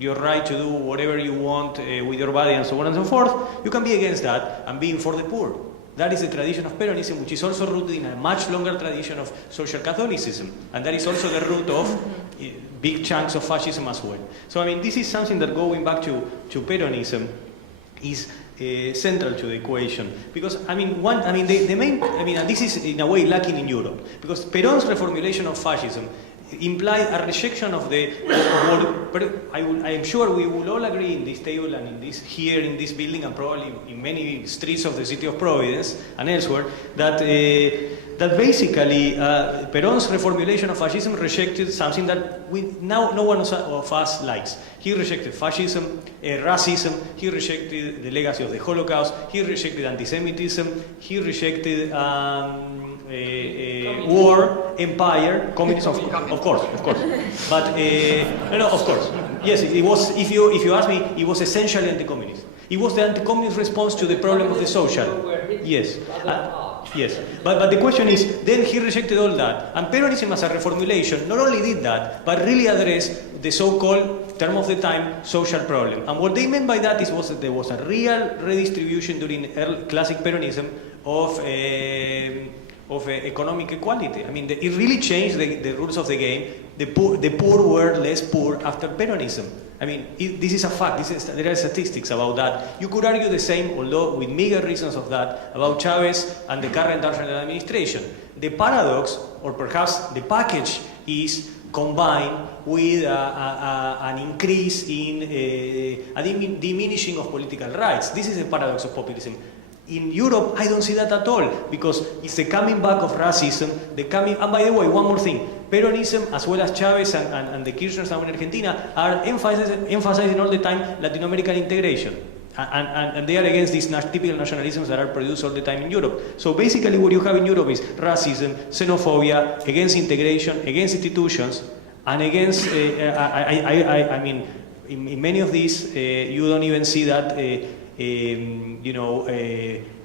your right to do whatever you want with your body and so on and so forth. You can be against that and being for the poor. That is the tradition of Peronism, which is also rooted in a much longer tradition of social Catholicism. And that is also the root of big chunks of fascism as well. So, this is something that, going back to Peronism, is central to the equation. Because, the main, and this is in a way lacking in Europe. Because Perón's reformulation of fascism implied a rejection of the I am sure we will all agree in this table and here in this building, and probably in many streets of the city of Providence and elsewhere, that basically Perón's reformulation of fascism rejected something that now no one of us likes. He rejected fascism, racism, he rejected the legacy of the Holocaust, he rejected anti-Semitism, he rejected war, empire, communism, of course. But no, of course, yes. It was. If you ask me, it was essentially anti-communist. It was the anti-communist response to the problem of the social. Yes, yes. But the question is, then he rejected all that, and Peronism as a reformulation not only did that, but really addressed the so-called term of the time social problem. And what they meant by that was that there was a real redistribution during classic Peronism of economic equality. It really changed the rules of the game. The poor were less poor after Peronism. This is a fact. There are statistics about that. You could argue the same, although with meager reasons of that, about Chavez and the current Argentine administration. The paradox, or perhaps the package, is combined with an increase in a diminishing of political rights. This is the paradox of populism. In Europe, I don't see that at all, because it's the coming back of racism, and by the way, one more thing, Peronism, as well as Chavez and the Kirchners now in Argentina, are emphasizing all the time Latin American integration. And they are against these typical nationalisms that are produced all the time in Europe. So basically what you have in Europe is racism, xenophobia, against integration, against institutions, and against, in many of these, you don't even see that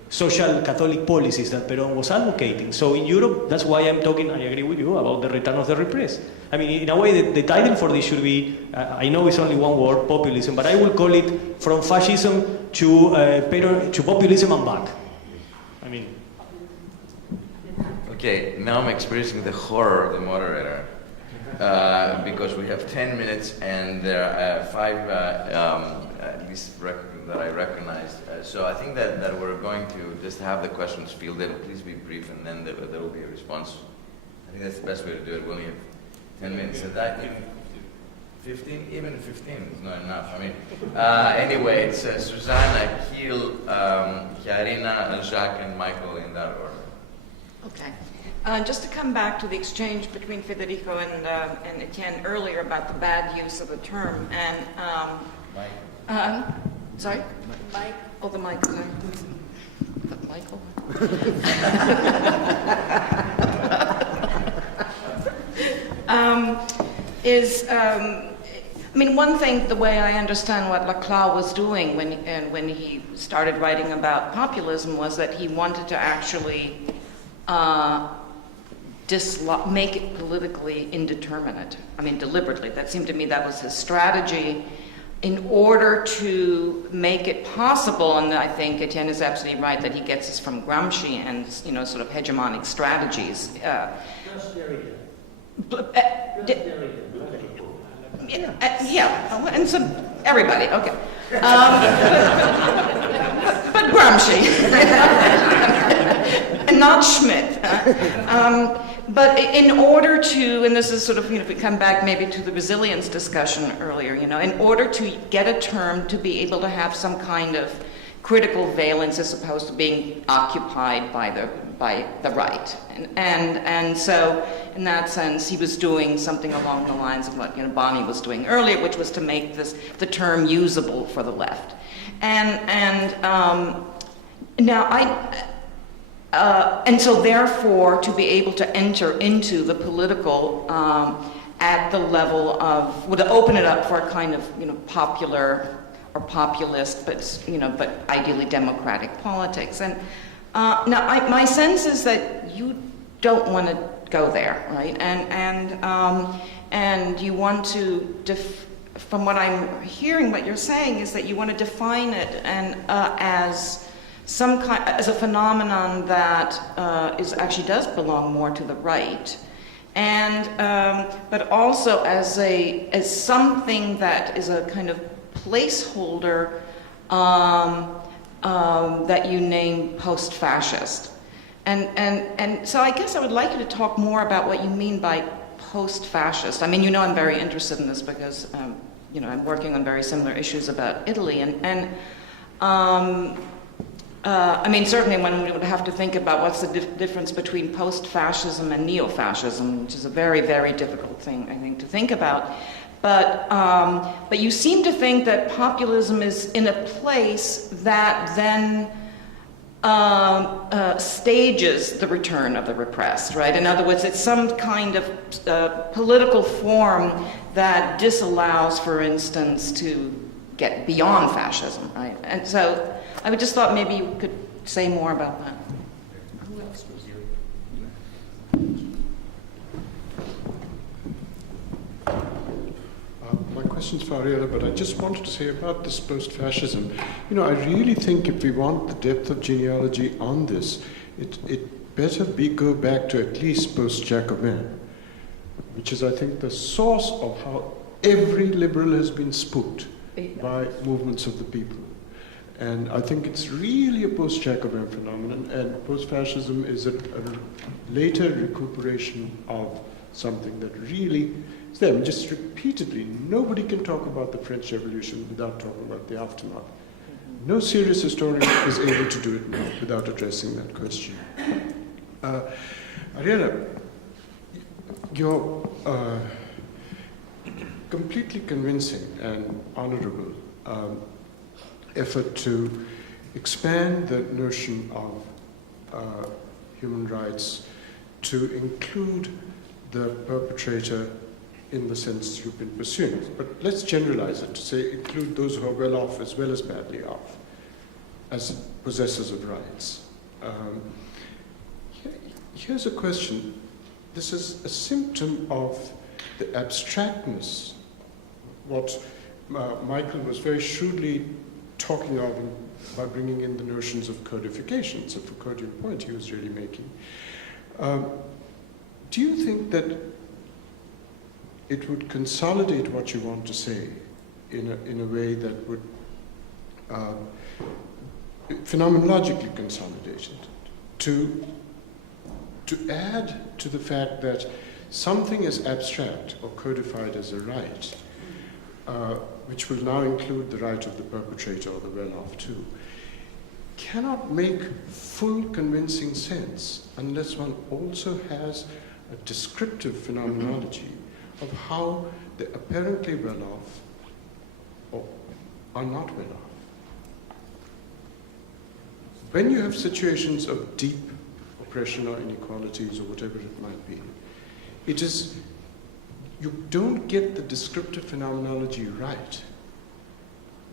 social Catholic policies that Perón was advocating. So in Europe, that's why I agree with you about the return of the repressed. In a way, the title for this should be, I know it's only one word, populism, but I will call it from fascism to populism and back. Okay, now I'm experiencing the horror of the moderator. Because we have 10 minutes and there are 5 at least that I recognized. So I think that we're going to just have the questions fielded. Please be brief, and then there will be a response. I think that's the best way to do it. We only have 10 minutes. So that, 15? Even 15 is not enough. Anyway, it's Susanna, Gil, Chiarina, Jacques, and Michael in that order. Okay. Just to come back to the exchange between Federico and Etienne earlier about the bad use of the term, and Mike. Sorry? Mike. Oh, the mic. Sorry. Michael. One thing, the way I understand what Laclau was doing when he started writing about populism was that he wanted to actually make it politically indeterminate. Deliberately. That seemed to me that was his strategy. in order to make it possible, and I think Etienne is absolutely right that he gets this from Gramsci and, you know, sort of hegemonic strategies. Just Derrida. Yeah, and some everybody. Okay, but Gramsci, and not Schmidt. But in order to, and this is sort of, you know, if we come back maybe to the resilience discussion earlier, you know, in order to get a term to be able to have some kind of critical valence as opposed to being occupied by the right, and so in that sense he was doing something along the lines of what, you know, Bonnie was doing earlier, which was to make the term usable for the left, and so therefore to be able to enter into the political at the level of, well, to open it up for a kind of, you know, popular or populist, but, you know, but ideally democratic politics. And my sense is that you don't want to go there, right? And you want to, from what I'm hearing, what you're saying is that you want to define it as some kind, as a phenomenon that actually does belong more to the right, and but also as something that is a kind of placeholder that you name post-fascist, and so I guess I would like you to talk more about what you mean by post-fascist. I mean, you know, I'm very interested in this because you know, I'm working on very similar issues about Italy, I mean, certainly when we would have to think about what's the difference between post-fascism and neo-fascism, which is a very, very difficult thing, I think, to think about. But you seem to think that populism is in a place that then stages the return of the repressed, right? In other words, it's some kind of political form that disallows, for instance, to get beyond fascism, right? And so I would just thought maybe you could say more about that. Who else was you? My question's for Ariella, but I just wanted to say about this post-fascism. You know, I really think if we want the depth of genealogy on this, it better go back to at least post-Jacobin, which is, I think, the source of how every liberal has been spooked by movements of the people. And I think it's really a post-Jacobin phenomenon, and post-fascism is a later recuperation of something that really is there. I mean, just repeatedly, nobody can talk about the French Revolution without talking about the aftermath. No serious historian is able to do it now without addressing that question. Ariella, you're completely convincing and honorable effort to expand the notion of human rights to include the perpetrator in the sense you've been pursuing. But let's generalize it to say include those who are well off as well as badly off as possessors of rights. Here's a question. This is a symptom of the abstractness, what Michael was very shrewdly talking of by bringing in the notions of codification. It's a Foucauldian point he was really making. Do you think that it would consolidate what you want to say in a way that would phenomenologically consolidate it, to add to the fact that something is abstract or codified as a right, which will now include the right of the perpetrator or the well-off too, cannot make full convincing sense unless one also has a descriptive phenomenology of how the apparently well-off are not well-off. When you have situations of deep oppression or inequalities or whatever it might be, it is, you don't get the descriptive phenomenology right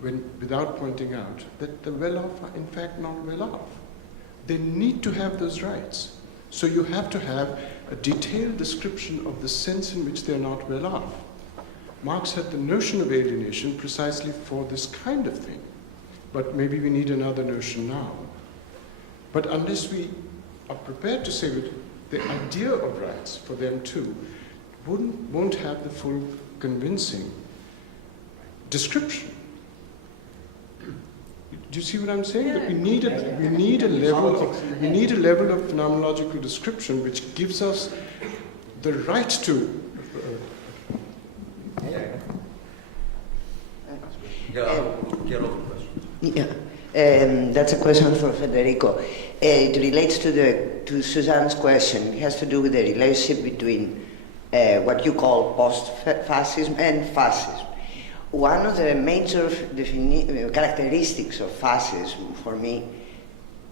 without pointing out that the well-off are in fact not well-off. They need to have those rights. So you have to have a detailed description of the sense in which they're not well-off. Marx had the notion of alienation precisely for this kind of thing. But maybe we need another notion now. But unless we are prepared to say that the idea of rights for them too won't have the full convincing description. Do you see what I'm saying? That we need a level of phenomenological description which gives us the right to. That's a question for Federico. It relates to Suzanne's question. It has to do with the relationship between what you call post-fascism and fascism. One of the major characteristics of fascism for me,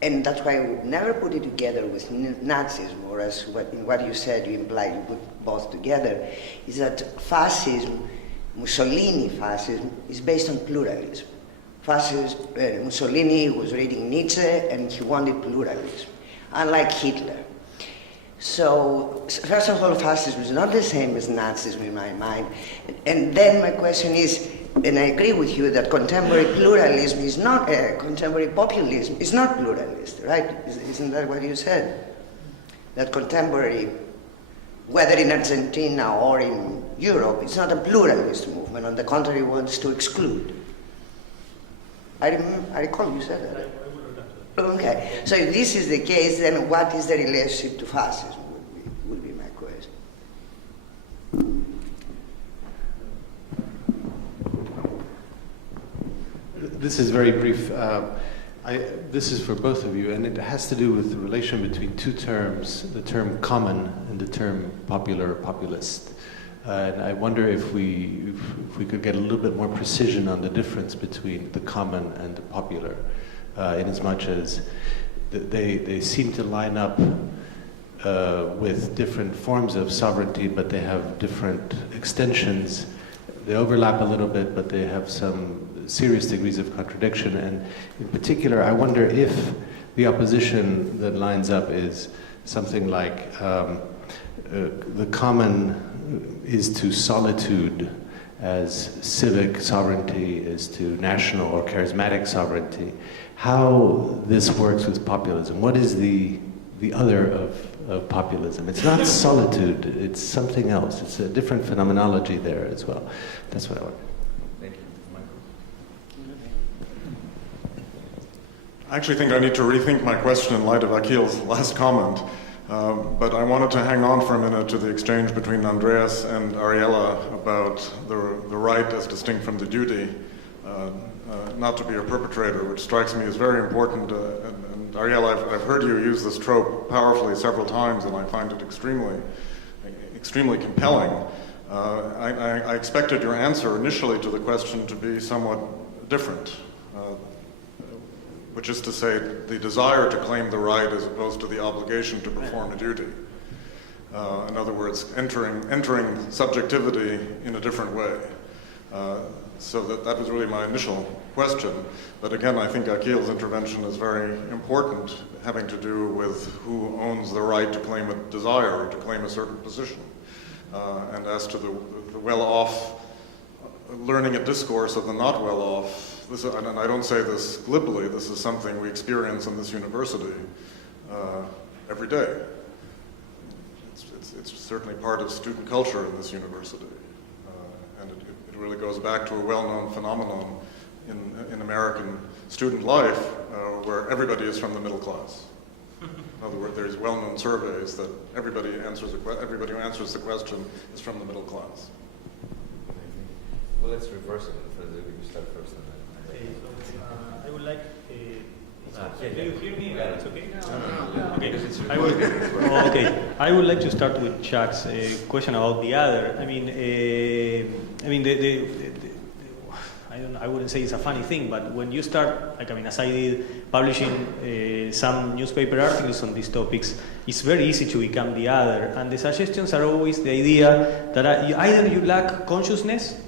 and that's why I would never put it together with Nazism, or as in what you said, you implied you put both together, is that fascism, Mussolini fascism, is based on pluralism. Mussolini was reading Nietzsche and he wanted pluralism, unlike Hitler. So, first of all, fascism is not the same as Nazism in my mind. And then my question is, and I agree with you that contemporary pluralism is not, contemporary populism is not pluralist, right? Isn't that what you said? That contemporary, whether in Argentina or in Europe, it's not a pluralist movement. On the contrary, wants to exclude. I recall you said that. Okay, so if this is the case, then what is the relationship to fascism would be my question. This is very brief. This is for both of you, and it has to do with the relation between two terms, the term common and the term popular or populist. And I wonder if we could get a little bit more precision on the difference between the common and the popular. In as much as they seem to line up with different forms of sovereignty, but they have different extensions. They overlap a little bit, but they have some serious degrees of contradiction. And in particular, I wonder if the opposition that lines up is something like the common is to solitude as civic sovereignty is to national or charismatic sovereignty. How this works with populism? What is the other of populism? It's not solitude, it's something else. It's a different phenomenology there as well. That's what I want. Thank you. Michael? I actually think I need to rethink my question in light of Akhil's last comment. But I wanted to hang on for a minute to the exchange between Andreas and Ariella about the right as distinct from the duty, not to be a perpetrator, which strikes me as very important. And Ariella, I've heard you use this trope powerfully several times, and I find it extremely compelling. I expected your answer initially to the question to be somewhat different. Which is to say, the desire to claim the right as opposed to the obligation to perform a duty. In other words, entering subjectivity in a different way. So that was really my initial question. But again, I think Akhil's intervention is very important, having to do with who owns the right to claim a desire or to claim a certain position. And as to the well-off, learning a discourse of the not well-off, and I don't say this glibly, this is something we experience in this university every day. It's certainly part of student culture in this university. And it really goes back to a well-known phenomenon in American student life where everybody is from the middle class. In other words, there's well-known surveys that everybody who answers the question is from the middle class. Well, let's reverse it. You start first. I would like. Do you hear me? It's okay. Okay. I would like to start with Chuck's question about the other. I mean, I wouldn't say it's a funny thing, but when you start, as I did, publishing some newspaper articles on these topics, it's very easy to become the other. And the suggestions are always the idea that either you lack consciousness,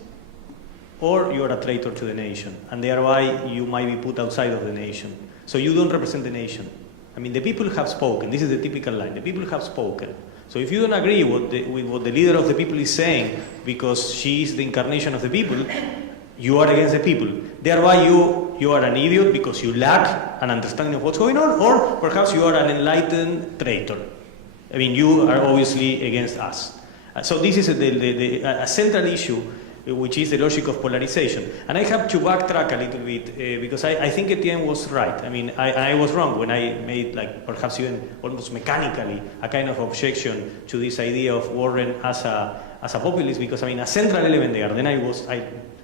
or you are a traitor to the nation, and thereby you might be put outside of the nation. So you don't represent the nation. The people have spoken. This is the typical line. The people have spoken. So if you don't agree with what the leader of the people is saying, because she is the incarnation of the people, you are against the people. Thereby you are an idiot because you lack an understanding of what's going on, or perhaps you are an enlightened traitor. I mean, you are obviously against us. So this is a central issue, which is the logic of polarization. And I have to backtrack a little bit, because I think Etienne was right. I mean, I was wrong when I made, like, perhaps even almost mechanically, a kind of objection to this idea of Warren as a populist, because, I mean, a central element there, then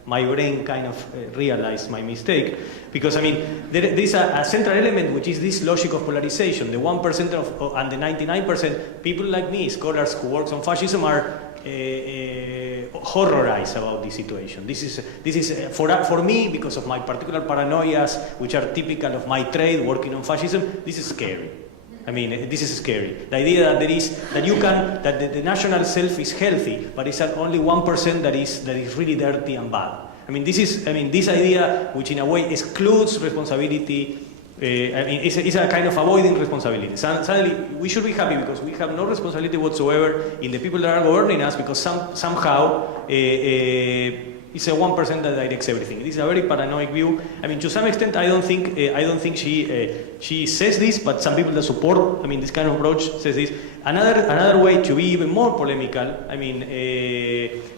my brain kind of realized my mistake, because, I mean, there is a central element, which is this logic of polarization. The 1% and the 99%, people like me, scholars who work on fascism, are horrorized about this situation. This is for me, because of my particular paranoias, which are typical of my trade working on fascism. This is scary. I mean, this is scary. The idea that the national self is healthy, but it's only 1% that is really dirty and bad. I mean, this idea, which in a way excludes responsibility. It's a kind of avoiding responsibility. Suddenly, we should be happy because we have no responsibility whatsoever in the people that are governing us, because somehow it's a 1% that directs everything. This is a very paranoid view. I mean, to some extent, I don't think she says this, but some people that support, this kind of approach says this. Another way to be even more polemical,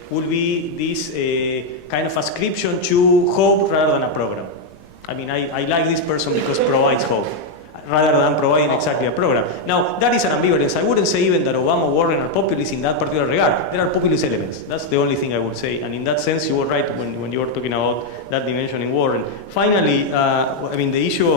would be this kind of ascription to hope rather than a program. I mean, I like this person because provides hope, rather than providing exactly a program. Now, that is an ambivalence. I wouldn't say even that Obama or Warren are populist in that particular regard. There are populist elements. That's the only thing I would say. And in that sense, you were right when you were talking about that dimension in Warren. Finally, the issue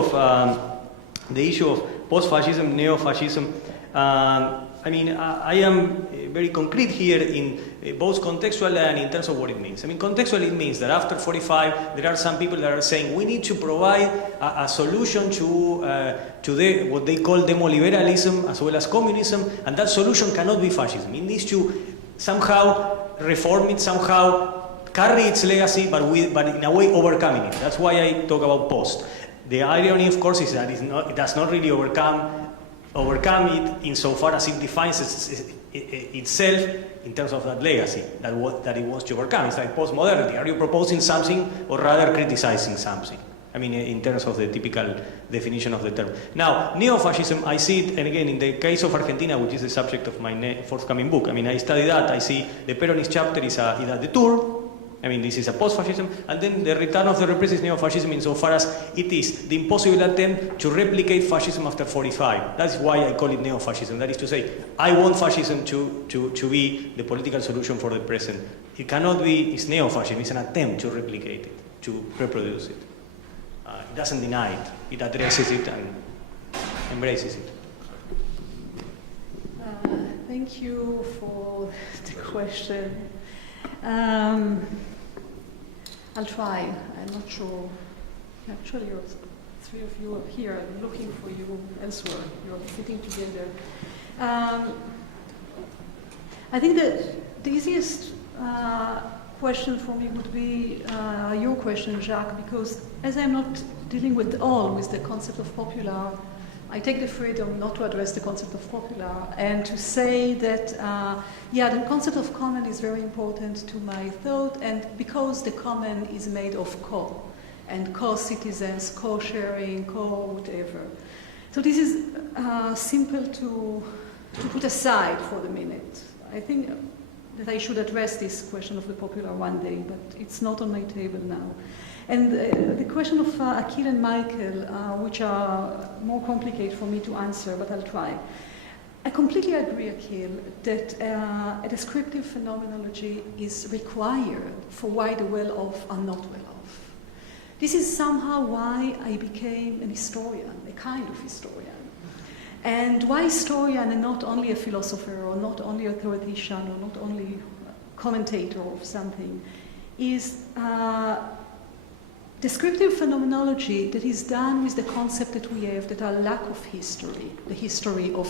of post-fascism, neo-fascism. I am very concrete here in both contextual and in terms of what it means. Contextually it means that after 45, there are some people that are saying we need to provide a solution to what they call demoliberalism as well as communism, and that solution cannot be fascism. It needs to somehow reform it, somehow carry its legacy, but in a way overcoming it. That's why I talk about post. The irony, of course, is that it does not really overcome it insofar as it defines itself in terms of that legacy that it wants to overcome. It's like postmodernity. Are you proposing something or rather criticizing something? In terms of the typical definition of the term. Now, neo-fascism, I see it, and again, in the case of Argentina, which is the subject of my forthcoming book. I study that. I see the Peronist chapter is a detour. This is a post-fascism, and then the return of the repressive neo-fascism insofar as it is the impossible attempt to replicate fascism after 45. That's why I call it neo-fascism. That is to say, I want fascism to be the political solution for the present. It cannot be, it's neo-fascism, it's an attempt to replicate it, to reproduce it. It doesn't deny it, it addresses it and embraces it. Thank you for the question. I'll try. I'm not sure. Actually, three of you are here. I'm looking for you elsewhere. You're sitting together. I think that the easiest question for me would be your question, Jacques, because as I'm not dealing with the concept of popular, I take the freedom not to address the concept of popular and to say that, the concept of common is very important to my thought, and because the common is made of and co-citizens, co-sharing, co-whatever. So this is simple to put aside for the minute. I think that I should address this question of the popular one day, but it's not on my table now. And the question of Akhil and Michael, which are more complicated for me to answer, but I'll try. I completely agree, Akhil, that a descriptive phenomenology is required for why the well-off are not well-off. This is somehow why I became an historian, a kind of historian. And why historian and not only a philosopher or not only a theoretician or not only a commentator of something is descriptive phenomenology that is done with the concept that we have that are lack of history, the history of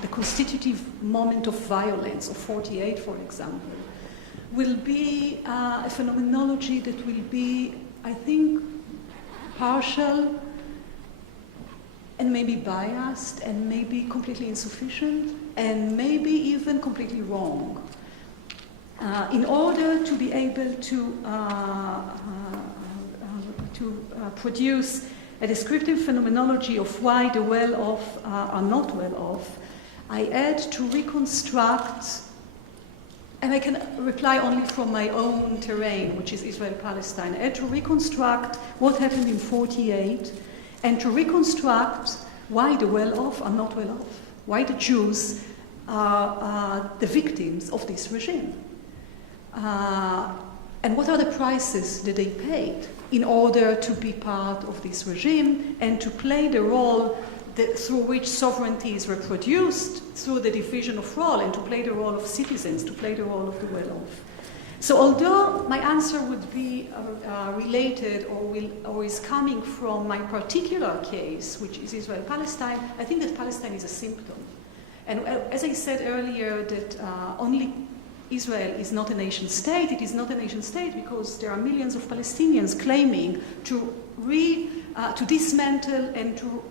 the constitutive moment of violence of 48, for example, will be a phenomenology that will be, I think, partial and maybe biased and maybe completely insufficient. and maybe even completely wrong. In order to be able to produce a descriptive phenomenology of why the well-off are not well-off, I had to reconstruct, and I can reply only from my own terrain, which is Israel-Palestine. I had to reconstruct what happened in 1948 and to reconstruct why the well-off are not well-off, why the Jews are the victims of this regime. And what are the prices that they paid in order to be part of this regime and to play the role through which sovereignty is reproduced through the division of role, and to play the role of citizens, to play the role of the well-off. So although my answer would be related or is coming from my particular case, which is Israel-Palestine, I think that Palestine is a symptom. And as I said earlier, that only Israel is not a nation state. It is not a nation state because there are millions of Palestinians claiming to dismantle and to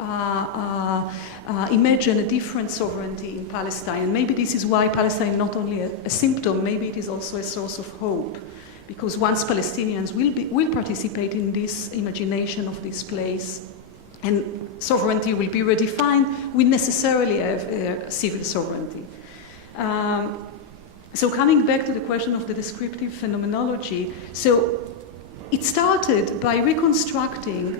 imagine a different sovereignty in Palestine. And maybe this is why Palestine is not only a symptom, maybe it is also a source of hope. Because once Palestinians will participate in this imagination of this place, and sovereignty will be redefined, we necessarily have civil sovereignty. So coming back to the question of the descriptive phenomenology, so it started by reconstructing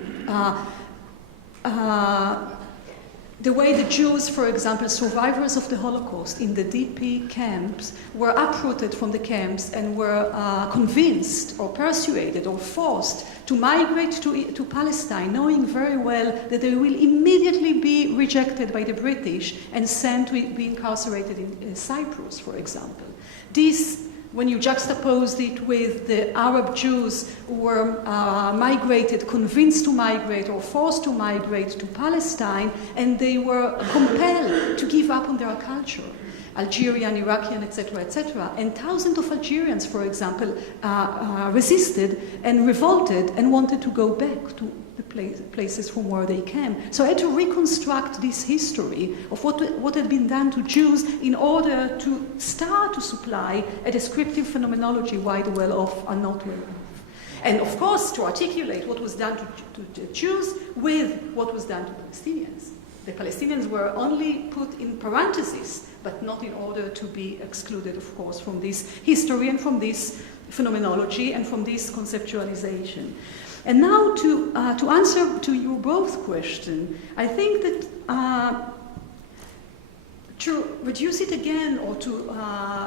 the way the Jews, for example, survivors of the Holocaust in the DP camps, were uprooted from the camps and were convinced or persuaded or forced to migrate to Palestine, knowing very well that they will immediately be rejected by the British and sent to be incarcerated in Cyprus, for example. This, when you juxtapose it with the Arab Jews who were migrated, convinced to migrate or forced to migrate to Palestine, and they were compelled to give up on their culture, Algerian, Iraqi, etc., and thousands of Algerians, for example, resisted and revolted and wanted to go back to the places from where they came. So I had to reconstruct this history of what had been done to Jews in order to start to supply a descriptive phenomenology why the well-off are not well-off. And of course, to articulate what was done to the Jews with what was done to Palestinians. The Palestinians were only put in parentheses, but not in order to be excluded, of course, from this history and from this phenomenology and from this conceptualization. And now to answer to your both question, I think that to reduce it again or to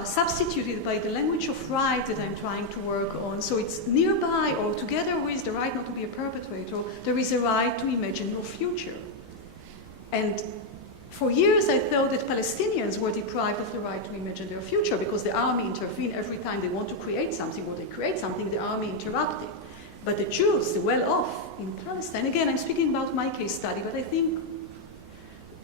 substitute it by the language of right that I'm trying to work on, so it's nearby or together with the right not to be a perpetrator, there is a right to imagine your future. And for years I thought that Palestinians were deprived of the right to imagine their future because the army intervened every time they want to create something or they create something, the army interrupted. But the Jews, the well-off in Palestine, again, I'm speaking about my case study, but I think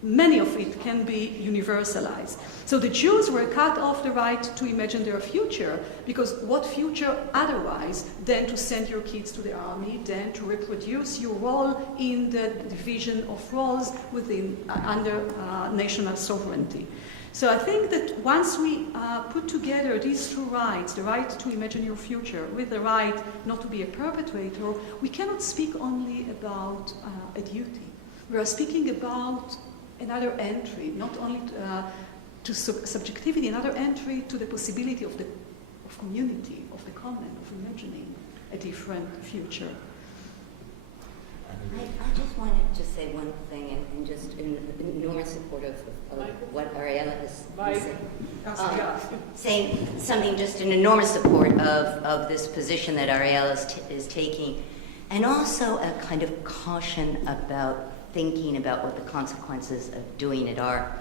many of it can be universalized. So the Jews were cut off the right to imagine their future, because what future otherwise than to send your kids to the army, than to reproduce your role in the division of roles within under national sovereignty. So I think that once we put together these two rights, the right to imagine your future with the right not to be a perpetrator, we cannot speak only about a duty. We are speaking about another entry, not only to subjectivity, another entry to the possibility of community, of the common, of imagining a different future. I just wanted to say one thing, and just in enormous support of what Ariella has said. Saying something just in enormous support of this position that Ariella is taking, and also a kind of caution about thinking about what the consequences of doing it are.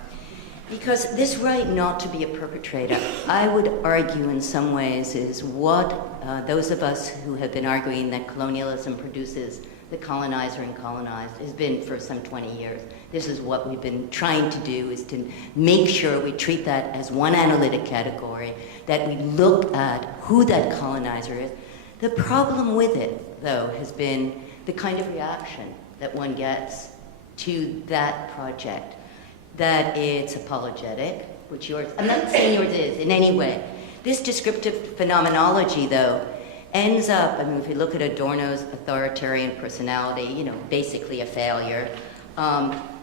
Because this right not to be a perpetrator, I would argue in some ways, is what those of us who have been arguing that colonialism produces the colonizer and colonized has been for some 20 years. This is what we've been trying to do, is to make sure we treat that as one analytic category, that we look at who that colonizer is. The problem with it, though, has been the kind of reaction that one gets to that project, that it's apologetic, which yours, I'm not saying yours is in any way. This descriptive phenomenology, though, ends up, I mean, if you look at Adorno's authoritarian personality, you know, basically a failure,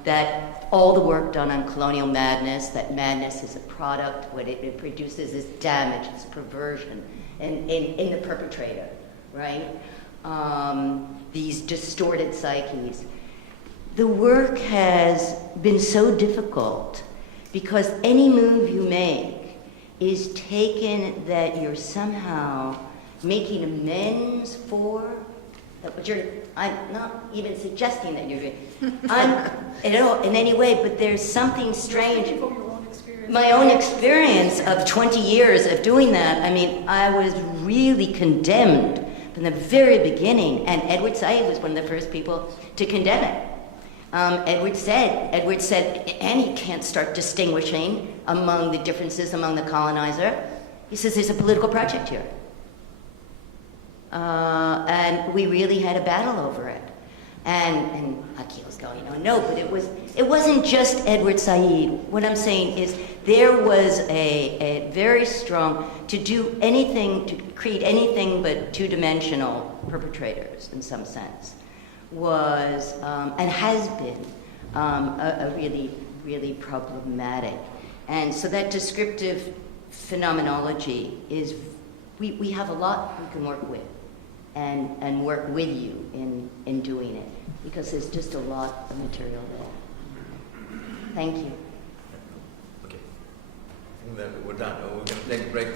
that all the work done on colonial madness, that madness is a product, what it produces is damage, it's perversion in the perpetrator, right? These distorted psyches. The work has been so difficult because any move you make is taken that you're somehow making amends for, I'm not even suggesting that you're in any way, but there's something strange. My own experience of 20 years of doing that, I mean, I was really condemned from the very beginning, and Edward Said was one of the first people to condemn it. Edward said, and he can't start distinguishing among the differences among the colonizer. He says there's a political project here. And we really had a battle over it. And Akil's going, oh no, but it wasn't just Edward Said. What I'm saying is there was a very strong, to do anything, to create anything but two-dimensional perpetrators in some sense, was, and has been, a really, really problematic. And so that descriptive phenomenology is, we have a lot we can work with and work with you in doing it, because there's just a lot of material there. Thank you. Okay. I think that we're done. We're going to take a break.